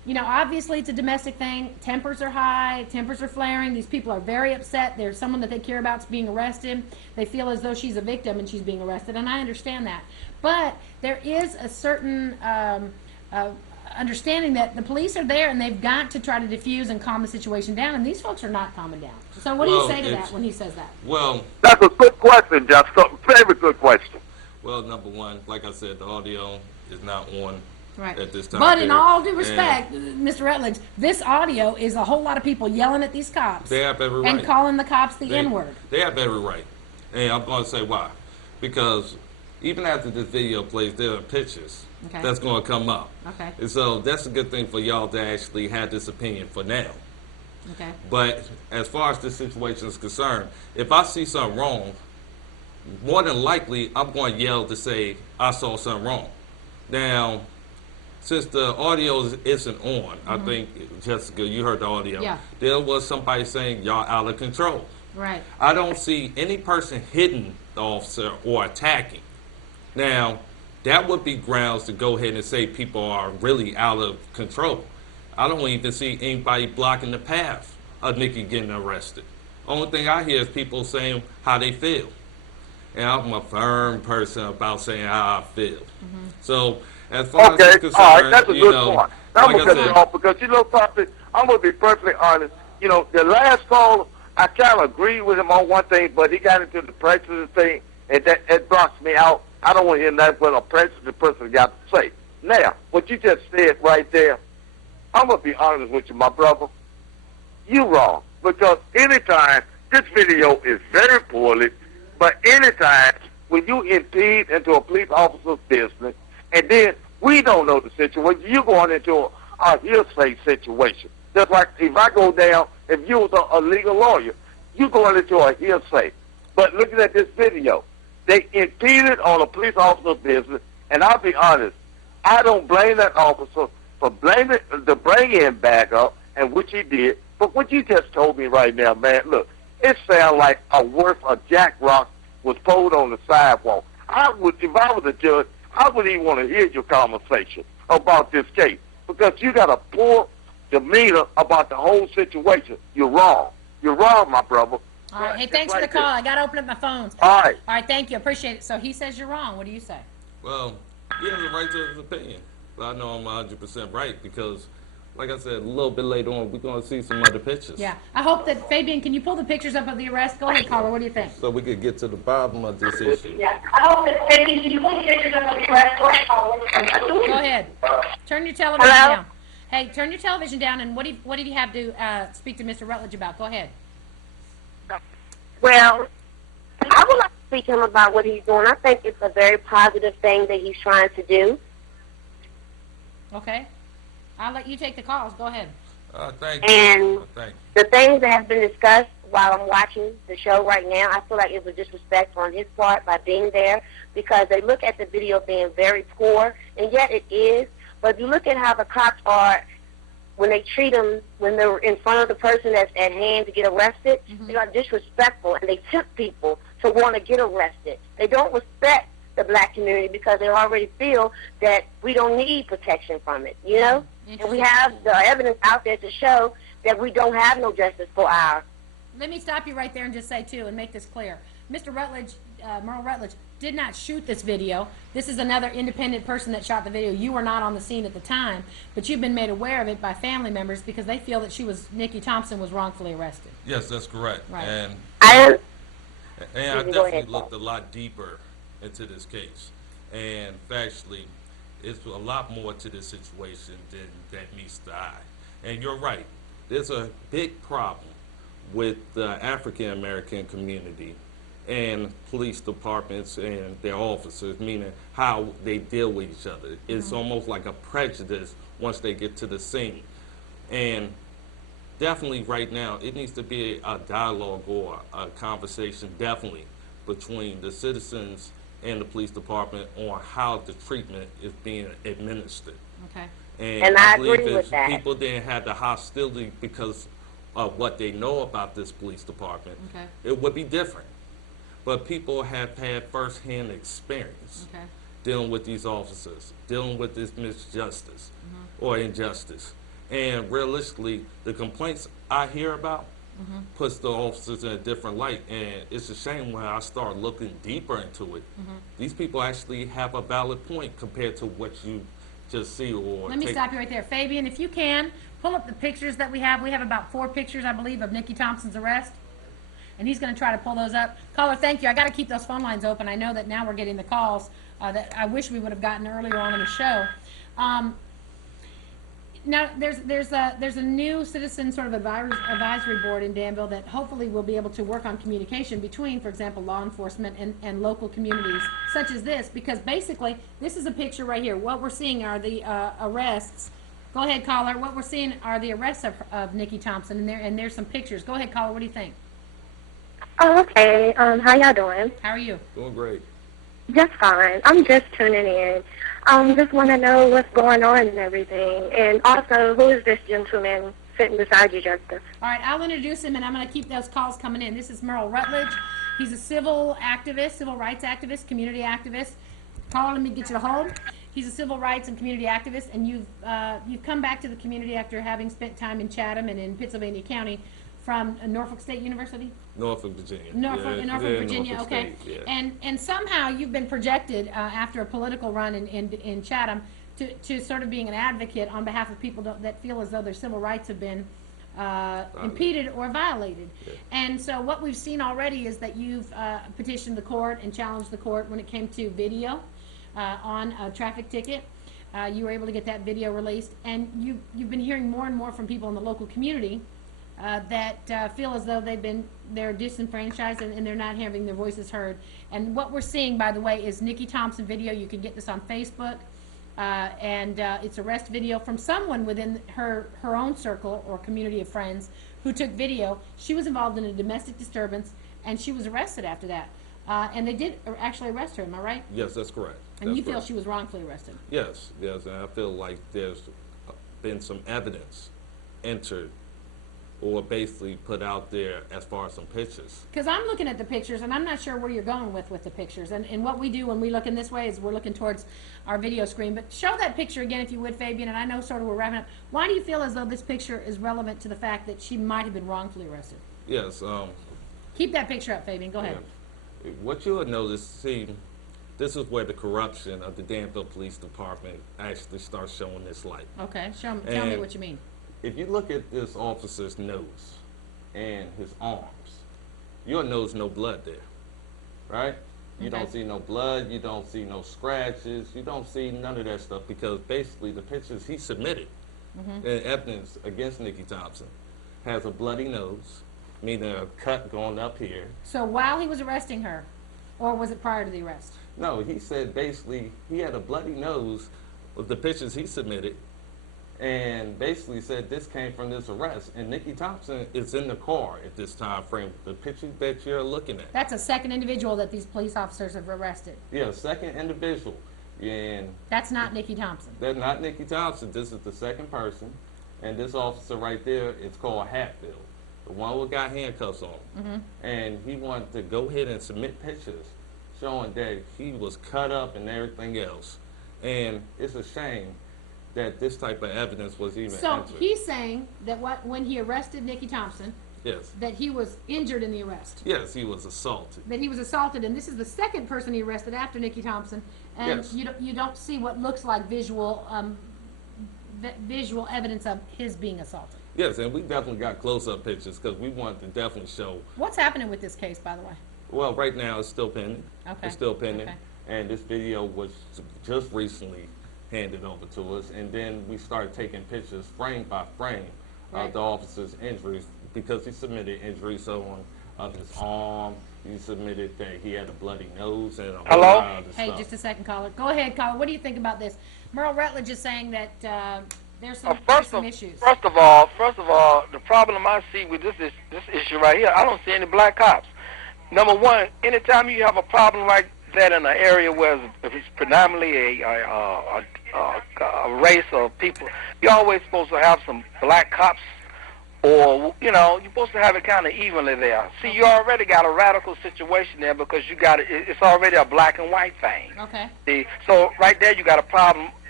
you know, obviously it's a domestic thing. Tempers are high, tempers are flaring. These people are very upset. There's someone that they care about is being arrested. They feel as though she's a victim and she's being arrested, and I understand that. But there is a certain understanding that the police are there and they've got to try to diffuse and calm the situation down, and these folks are not calming down. So what do you say to that when he says that? Well, that's a good question, Jeff. Very good question. Well, number one, like I said, the audio is not on right at this time. But in all due respect, Mr. Rutledge, this audio is a whole lot of people yelling at these cops. They have every right. And calling the cops the N-word. They have every right. And I'm going to say why. Because even after this video plays, there are pictures that's going to come up. Okay. And so that's a good thing for y'all to actually have this opinion for now. Okay. But as far as this situation is concerned, if I see something wrong, more than likely I'm going to yell to say I saw something wrong. Now, since the audio isn't on, I think, Jessica, you heard the audio. Yeah. There was somebody saying y'all out of control. Right. I don't see any person hitting the officer or attacking. Now, that would be grounds to go ahead and say people are really out of control. I don't even see anybody blocking the path of Nikki getting arrested. Only thing I hear is people saying how they feel. And I'm a firm person about saying how I feel. So, as far as it's concerned, all right, that's a good point. Now I'm like going to cut you off because, you know something, I'm going to be perfectly honest. You know, the last caller, I kind of agreed with him on one thing, but he got into the prejudice thing, and that blocks me out. I don't want to hear nothing what a prejudiced person got to say. Now, what you just said right there, I'm going to be honest with you, my brother. You wrong. Because anytime, this video is very poorly, but anytime when you impede into a police officer's business, and then we don't know the situation, you're going into a hearsay situation. Just like if I go down, if you was a legal lawyer, you're going into a hearsay. But looking at this video, they impeded on a police officer's business, and I'll be honest, I don't blame that officer for blaming the bring-in back up, and which he did. But what you just told me right now, man, look, it sounds like a worth of jack rock was pulled on the sidewalk. I would, if I was a judge, I wouldn't even want to hear your conversation about this case because you got a poor demeanor about the whole situation. You're wrong. You're wrong, my brother. All right. Hey, thanks for the call. I got to open up my phones. All right. All right, thank you. Appreciate it. So he says you're wrong. What do you say? Well, he has a right to his opinion. But I know I'm 100% right because, like I said, a little bit later on, we're going to see some other pictures. Yeah. I hope that, Fabian, can you pull the pictures up of the arrest? Go ahead, caller. What do you think? So we could get to the bottom of this issue. Yeah. I hope that, Fabian, can you pull the pictures up of the arrest? Go ahead. Turn your television down. Hey, turn your television down, and what did he have to speak to Mr. Rutledge about? Go ahead. Well, I would like to speak to him about what he's doing. I think it's a very positive thing that he's trying to do. Okay. I'll let you take the calls. Go ahead. Thank you. And Thank you. the things that have been discussed while I'm watching the show right now, I feel like it was disrespectful on his part by being there because they look at the video being very poor, and yet it is. But if you look at how the cops are, when they treat them, when they're in front of the person that's at hand to get arrested, they are disrespectful, and they tempt people to want to get arrested. They don't respect the black community because they already feel that we don't need protection from it, you know? And we have the evidence out there to show that we don't have no justice for our. Let me stop you right there and just say, too, and make this clear. Mr. Rutledge, Merle Rutledge, did not shoot this video. This is another independent person that shot the video. You were not on the scene at the time, but you've been made aware of it by family members because they feel that Nikki Thompson was wrongfully arrested. Yes, that's correct. Right. And I definitely looked a lot deeper into this case. And factually, it's a lot more to this situation than that meets the eye. And you're right. There's a big problem with the African American community and police departments and their officers, meaning how they deal with each other. It's almost like a prejudice once they get to the scene. And definitely right now, it needs to be a dialogue or a conversation definitely between the citizens and the police department on how the treatment is being administered. Okay. And I believe agree with that. people didn't have the hostility because of what they know about this police department, it would be different. But people have had first-hand experience dealing with these officers, dealing with this misjustice or injustice. And realistically, the complaints I hear about puts the officers in a different light, and it's a shame when I start looking deeper into it. These people actually have a valid point compared to what you just see or Let me stop you right there. Fabian, if you can, pull up the pictures that we have. We have about 4 pictures, I believe, of Nikki Thompson's arrest. And he's going to try to pull those up. Caller, thank you. I got to keep those phone lines open. I know that now we're getting the calls that I wish we would have gotten earlier on in the show. Now, there's a new citizen sort of advisory board in Danville that hopefully will be able to work on communication between, for example, law enforcement and local communities such as this, because basically this is a picture right here. What we're seeing are the arrests. Go ahead, caller. What we're seeing are the arrests of Nikki Thompson, and there's some pictures. Go ahead, caller. What do you think? Oh, okay. How y'all doing? How are you? Doing great. Just fine. I'm just tuning in. Just want to know what's going on and everything. And also, who is this gentleman sitting beside you, Justice? All right, I'll introduce him, and I'm going to keep those calls coming in. This is Merle Rutledge. He's a civil activist, civil rights activist, community activist. Caller, let me get you to hold. He's a civil rights and community activist, and you've come back to the community after having spent time in Chatham and in Pittsylvania County from Norfolk State University? Norfolk, Virginia. Norfolk Virginia, Norfolk okay. State, yeah. And somehow you've been projected after a political run in Chatham to sort of being an advocate on behalf of people that feel as though their civil rights have been impeded or violated. Yeah. And so what we've seen already is that you've petitioned the court and challenged the court when it came to video on a traffic ticket. You were able to get that video released, and you've been hearing more and more from people in the local community that feel as though they're disenfranchised and they're not having their voices heard. And what we're seeing, by the way, is Nikki Thompson video. You can get this on Facebook, and it's arrest video from someone within her own circle or community of friends who took video. She was involved in a domestic disturbance, and she was arrested after that. And they did actually arrest her, am I right? Yes, that's correct. And you feel she was wrongfully arrested? Yes, and I feel like there's been some evidence entered or basically put out there as far as some pictures. Because I'm looking at the pictures, and I'm not sure where you're going with the pictures. And what we do when we look in this way is we're looking towards our video screen. But show that picture again, if you would, Fabian, and I know sort of we're wrapping up. Why do you feel as though this picture is relevant to the fact that she might have been wrongfully arrested? Yes. Keep that picture up, Fabian. Go ahead. Yeah. What you'll notice, see, this is where the corruption of the Danville Police Department actually starts showing this light. Okay, tell me what you mean. If you look at this officer's nose and his arms, you'll notice no blood there, right? You don't see no blood, you don't see no scratches, you don't see none of that stuff, because basically the pictures he submitted in evidence against Nikki Thompson has a bloody nose, meaning a cut going up here. So while he was arresting her, or was it prior to the arrest? No, he said basically he had a bloody nose with the pictures he submitted, and basically said this came from this arrest. And Nikki Thompson is in the car at this time frame, the picture that you're looking at. That's a second individual that these police officers have arrested. Yeah, second individual. And that's not Nikki Thompson. That's not Nikki Thompson. This is the second person. And this officer right there is called Hatfield, the one who got handcuffs on. And he wanted to go ahead and submit pictures showing that he was cut up and everything else. And it's a shame that this type of evidence was even entered. He's saying that when he arrested Nikki Thompson, yes, that he was injured in the arrest. Yes, he was assaulted. That he was assaulted, and this is the second person he arrested after Nikki Thompson, and yes, you don't see what looks like visual evidence of his being assaulted. Yes, and we definitely got close-up pictures because we wanted to definitely show. What's happening with this case, by the way? Well, right now it's still pending. Okay. It's still pending, okay, and this video was just recently handed over to us, and then we started taking pictures frame by frame of the officer's injuries, because he submitted injuries of his arm. He submitted that he had a bloody nose and a whole lot of other stuff. Just a second, caller. Go ahead, caller. What do you think about this? Merle Rutledge is saying that there's some issues. First of all, the problem I see with this issue right here, I don't see any black cops. Number one, anytime you have a problem like that in an area where if it's predominantly a race of people, you're always supposed to have some black cops, or you're supposed to have it kind of evenly there. See, you already got a radical situation there because it's already a black and white thing. Okay. See, so right there you got a problem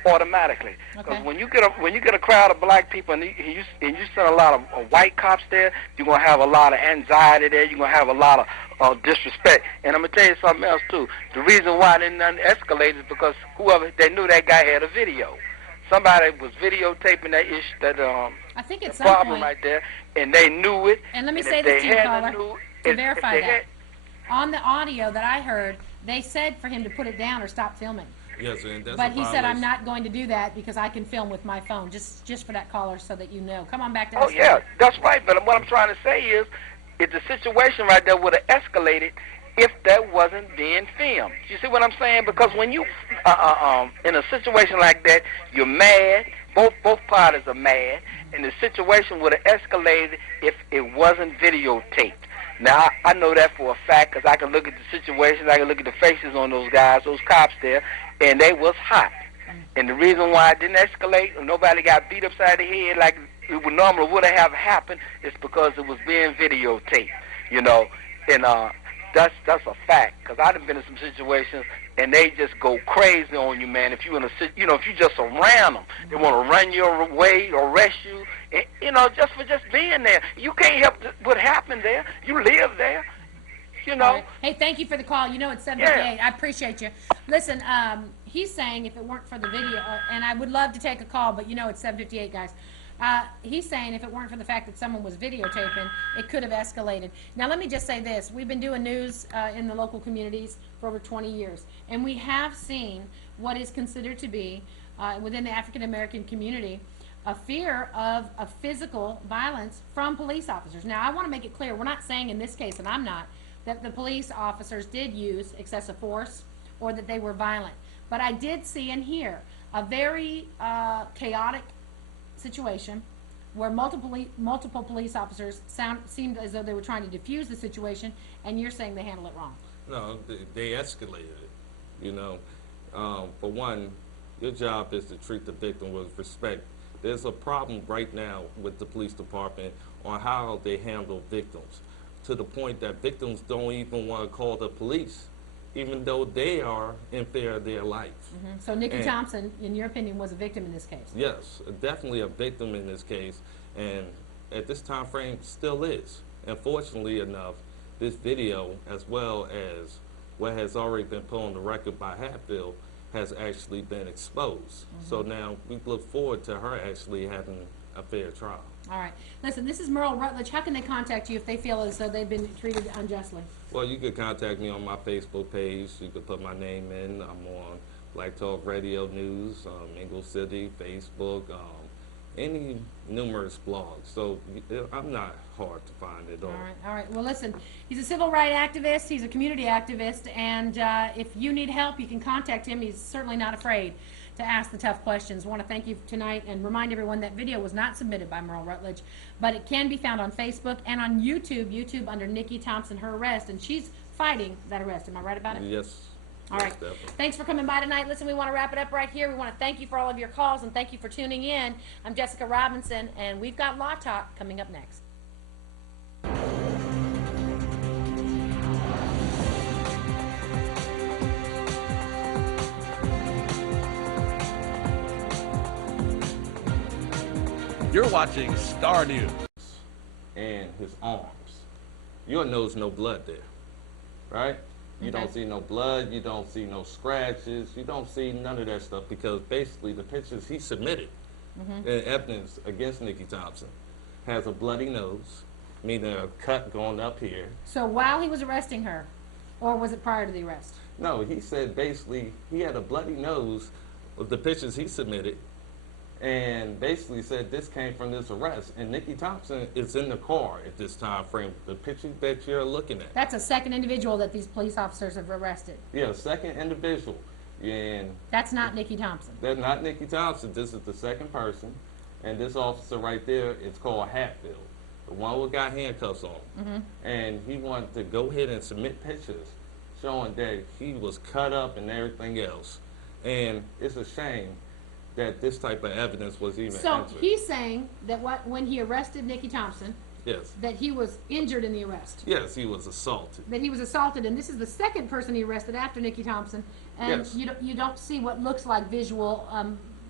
automatically. Because when you get a crowd of black people and you send a lot of white cops there, you're gonna have a lot of anxiety there. You're gonna have a lot of disrespect. And I'm gonna tell you something else too. The reason why they didn't escalate is because they knew that guy had a video. Somebody was videotaping that issue, I think it's problem right there, and they knew it. And let me say this to you, caller, to verify that. On the audio that I heard, they said for him to put it down or stop filming. Yes, and that's But he said, I'm not going to do that because I can film with my phone, just for that caller so that you know. Come on back to us. Oh, yeah, that's right. But what I'm trying to say is, the situation right there would have escalated if that wasn't being filmed. You see what I'm saying? Because when you, in a situation like that, you're mad, both parties are mad, and the situation would have escalated if it wasn't videotaped. Now, I know that for a fact because I can look at the situation, I can look at the faces on those guys, those cops there, and they was hot. And the reason why it didn't escalate, or nobody got beat upside the head like it would normally would have happened, is because it was being videotaped, you know. And that's a fact, because I've been in some situations and they just go crazy on you, man. If you if you just around them, they want to run your way, arrest you, and, just for just being there. You can't help what happened there. You live there, you know. Right. Hey, thank you for the call. It's 7:58. Yeah. I appreciate you. Listen, he's saying if it weren't for the video, and I would love to take a call, but it's 7:58, guys. He's saying if it weren't for the fact that someone was videotaping, it could have escalated. Now, let me just say this. We've been doing news in the local communities for over 20 years, and we have seen what is considered to be, within the African-American community, a fear of physical violence from police officers. Now, I want to make it clear, we're not saying in this case, and I'm not, that the police officers did use excessive force or that they were violent. But I did see and hear a very chaotic situation where multiple police officers seemed as though they were trying to defuse the situation, and you're saying they handled it wrong. No, they escalated it. For one, your job is to treat the victim with respect. There's a problem right now with the police department on how they handle victims, to the point that victims don't even want to call the police, even though they are in fear of their life. So Nikki Thompson, in your opinion, was a victim in this case? Yes, definitely a victim in this case, and at this time frame still is. And fortunately enough, this video, as well as what has already been put on the record by Hatfield, has actually been exposed. So now we look forward to her actually having a fair trial. All right. Listen, this is Merle Rutledge. How can they contact you if they feel as though they've been treated unjustly? Well, you could contact me on my Facebook page. You could put my name in. I'm on Black Talk Radio News, Ingle City, Facebook, any numerous blogs. So I'm not hard to find at all. All right. Well, listen, he's a civil rights activist. He's a community activist. And if you need help, you can contact him. He's certainly not afraid to ask the tough questions. I want to thank you tonight and remind everyone that video was not submitted by Merle Rutledge, but it can be found on Facebook and on YouTube under Nikki Thompson, her arrest, and she's fighting that arrest. Am I right about it? Yes. All right. Thanks for coming by tonight. Listen, we want to wrap it up right here. We want to thank you for all of your calls and thank you for tuning in. I'm Jessica Robinson, and we've got Law Talk coming up next. You're watching Star News. And his arms. You'll notice no blood there, right? You don't see no blood, you don't see no scratches, you don't see none of that stuff, because basically the pictures he submitted in evidence against Nikki Thompson has a bloody nose, meaning a cut going up here. So while he was arresting her, or was it prior to the arrest? No, he said basically he had a bloody nose with the pictures he submitted, and basically said this came from this arrest. And Nikki Thompson is in the car at this time frame, the picture that you're looking at. That's a second individual that these police officers have arrested. Yeah, second individual. And that's not Nikki Thompson. That's not Nikki Thompson. This is the second person. And this officer right there is called Hatfield, the one who got handcuffs on. And he wanted to go ahead and submit pictures showing that he was cut up and everything else. And it's a shame that this type of evidence was even entered. He's saying that when he arrested Nikki Thompson, yes, that he was injured in the arrest. Yes, he was assaulted. That he was assaulted, and this is the second person he arrested after Nikki Thompson, and yes, you don't see what looks like visual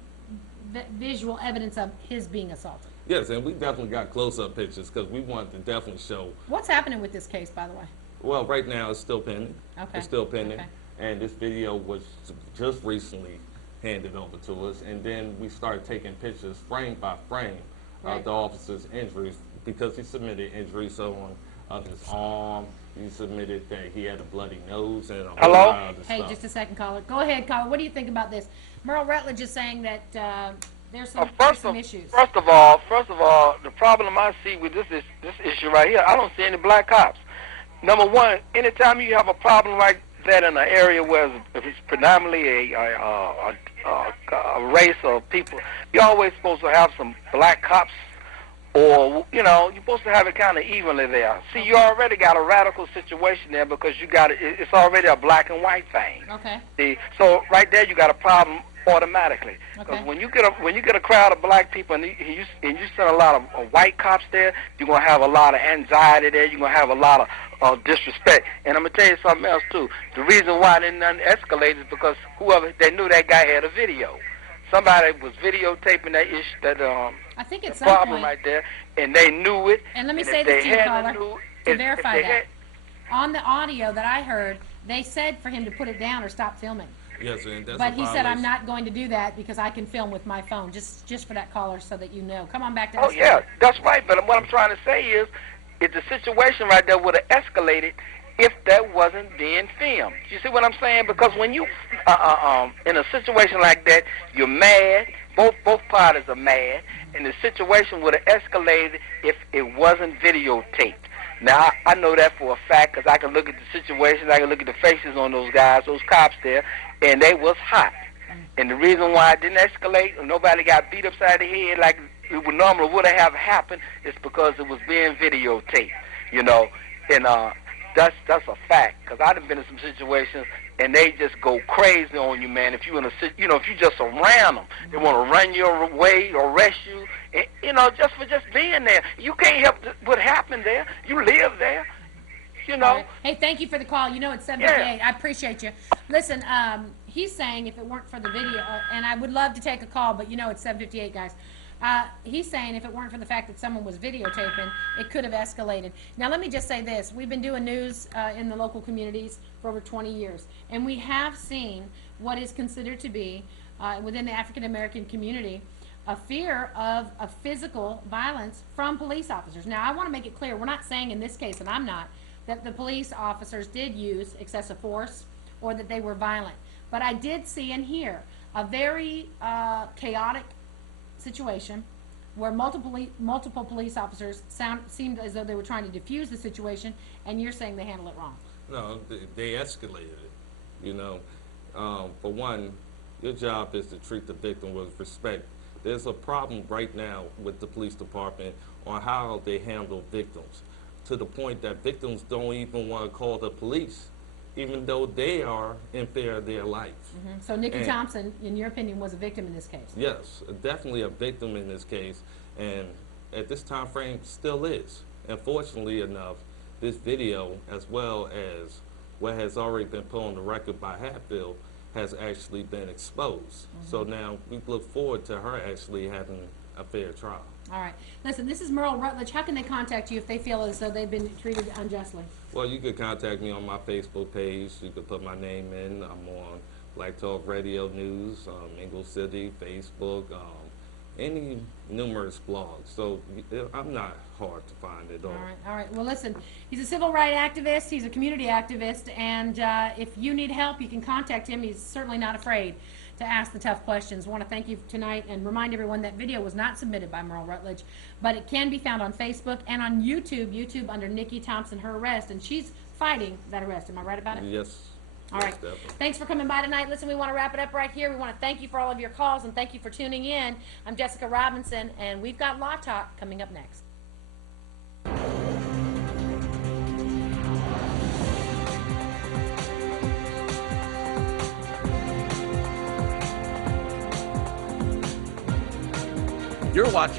visual evidence of his being assaulted. Yes, and we definitely got close-up pictures because we wanted to definitely show. What's happening with this case, by the way? Well, right now it's still pending. Okay. It's still pending. Okay. And this video was just recently handed over to us, and then we started taking pictures frame by frame of the officer's injuries because he submitted injuries of his arm. He submitted that he had a bloody nose and a whole lot of other Hey, stuff. just a second, caller. Go ahead, caller. What do you think about this? Merle Rutledge is saying that there's some issues. First of all, the problem I see with this issue right here, I don't see any black cops. Number one, anytime you have a problem like that in an area where if it's predominantly a race of people, you're always supposed to have some black cops, or you're supposed to have it kind of evenly there. See, you already got a radical situation there because it's already a black and white thing. Okay. See, so right there you got a problem automatically. Because when you get a crowd of black people and you send a lot of white cops there, you're gonna have a lot of anxiety there. You're gonna have a lot of disrespect. And I'm gonna tell you something else too. The reason why they didn't escalate is because they knew that guy had a video. Somebody was videotaping that issue, I think it's problem right there, and they knew it. And let me say this to you, caller, to verify that. On the audio that I heard, they said for him to put it down or stop filming. Yes, and that's But he said, I'm not going to do that because I can film with my phone, just for that caller so that you know. Come on back to us. Oh, yeah, that's right. But what I'm trying to say is the situation right there would have escalated if that wasn't being filmed. You see what I'm saying? Because when you, in a situation like that, you're mad, both parties are mad, and the situation would have escalated if it wasn't videotaped. Now, I know that for a fact because I can look at the situation, I can look at the faces on those guys, those cops there, and they was hot. And the reason why it didn't escalate, and nobody got beat upside the head like it would normally would have happened, is because it was being videotaped, and that's a fact. Because I've been in some situations, and they just go crazy on you, man. If you if you just around them, they want to run your way, arrest you, and, just for being there. You can't help what happened there. You live there, Right. Hey, thank you for the call. It's 7:58. Yeah. I appreciate you. Listen, he's saying if it weren't for the video, and I would love to take a call, but it's 7:58, guys. He's saying if it weren't for the fact that someone was videotaping, it could have escalated. Now, let me just say this. We've been doing news in the local communities for over 20 years, and we have seen what is considered to be, within the African-American community, a fear of physical violence from police officers. Now, I want to make it clear, we're not saying in this case, and I'm not, that the police officers did use excessive force or that they were violent. But I did see and hear a very chaotic situation where multiple police officers seemed as though they were trying to defuse the situation, and you're saying they handled it wrong. No, they escalated it. For one, your job is to treat the victim with respect. There's a problem right now with the police department on how they handle victims, to the point that victims don't even want to call the police, even though they are in fear of their life. So Nikki Thompson, in your opinion, was a victim in this case? Yes, definitely a victim in this case, and at this time frame still is. And fortunately enough, this video, as well as what has already been put on the record by Hatfield, has actually been exposed. So now we look forward to her actually having a fair trial. All right. Listen, this is Merle Rutledge. How can they contact you if they feel as though they've been treated unjustly? Well, you could contact me on my Facebook page. You could put my name in. I'm on Black Talk Radio News, Ingle City, Facebook, any numerous blogs. So I'm not hard to find at all. All right. Well, listen, he's a civil rights activist. He's a community activist. And if you need help, you can contact him. He's certainly not afraid to ask the tough questions. I want to thank you tonight and remind everyone that video was not submitted by Merle Rutledge, but it can be found on Facebook and on YouTube under Nikki Thompson, her arrest, and she's fighting that arrest. Am I right about it? Yes. All right. Thanks for coming by tonight. Listen, we want to wrap it up right here. We want to thank you for all of your calls and thank you for tuning in. I'm Jessica Robinson, and we've got Law Talk coming up next. You're watching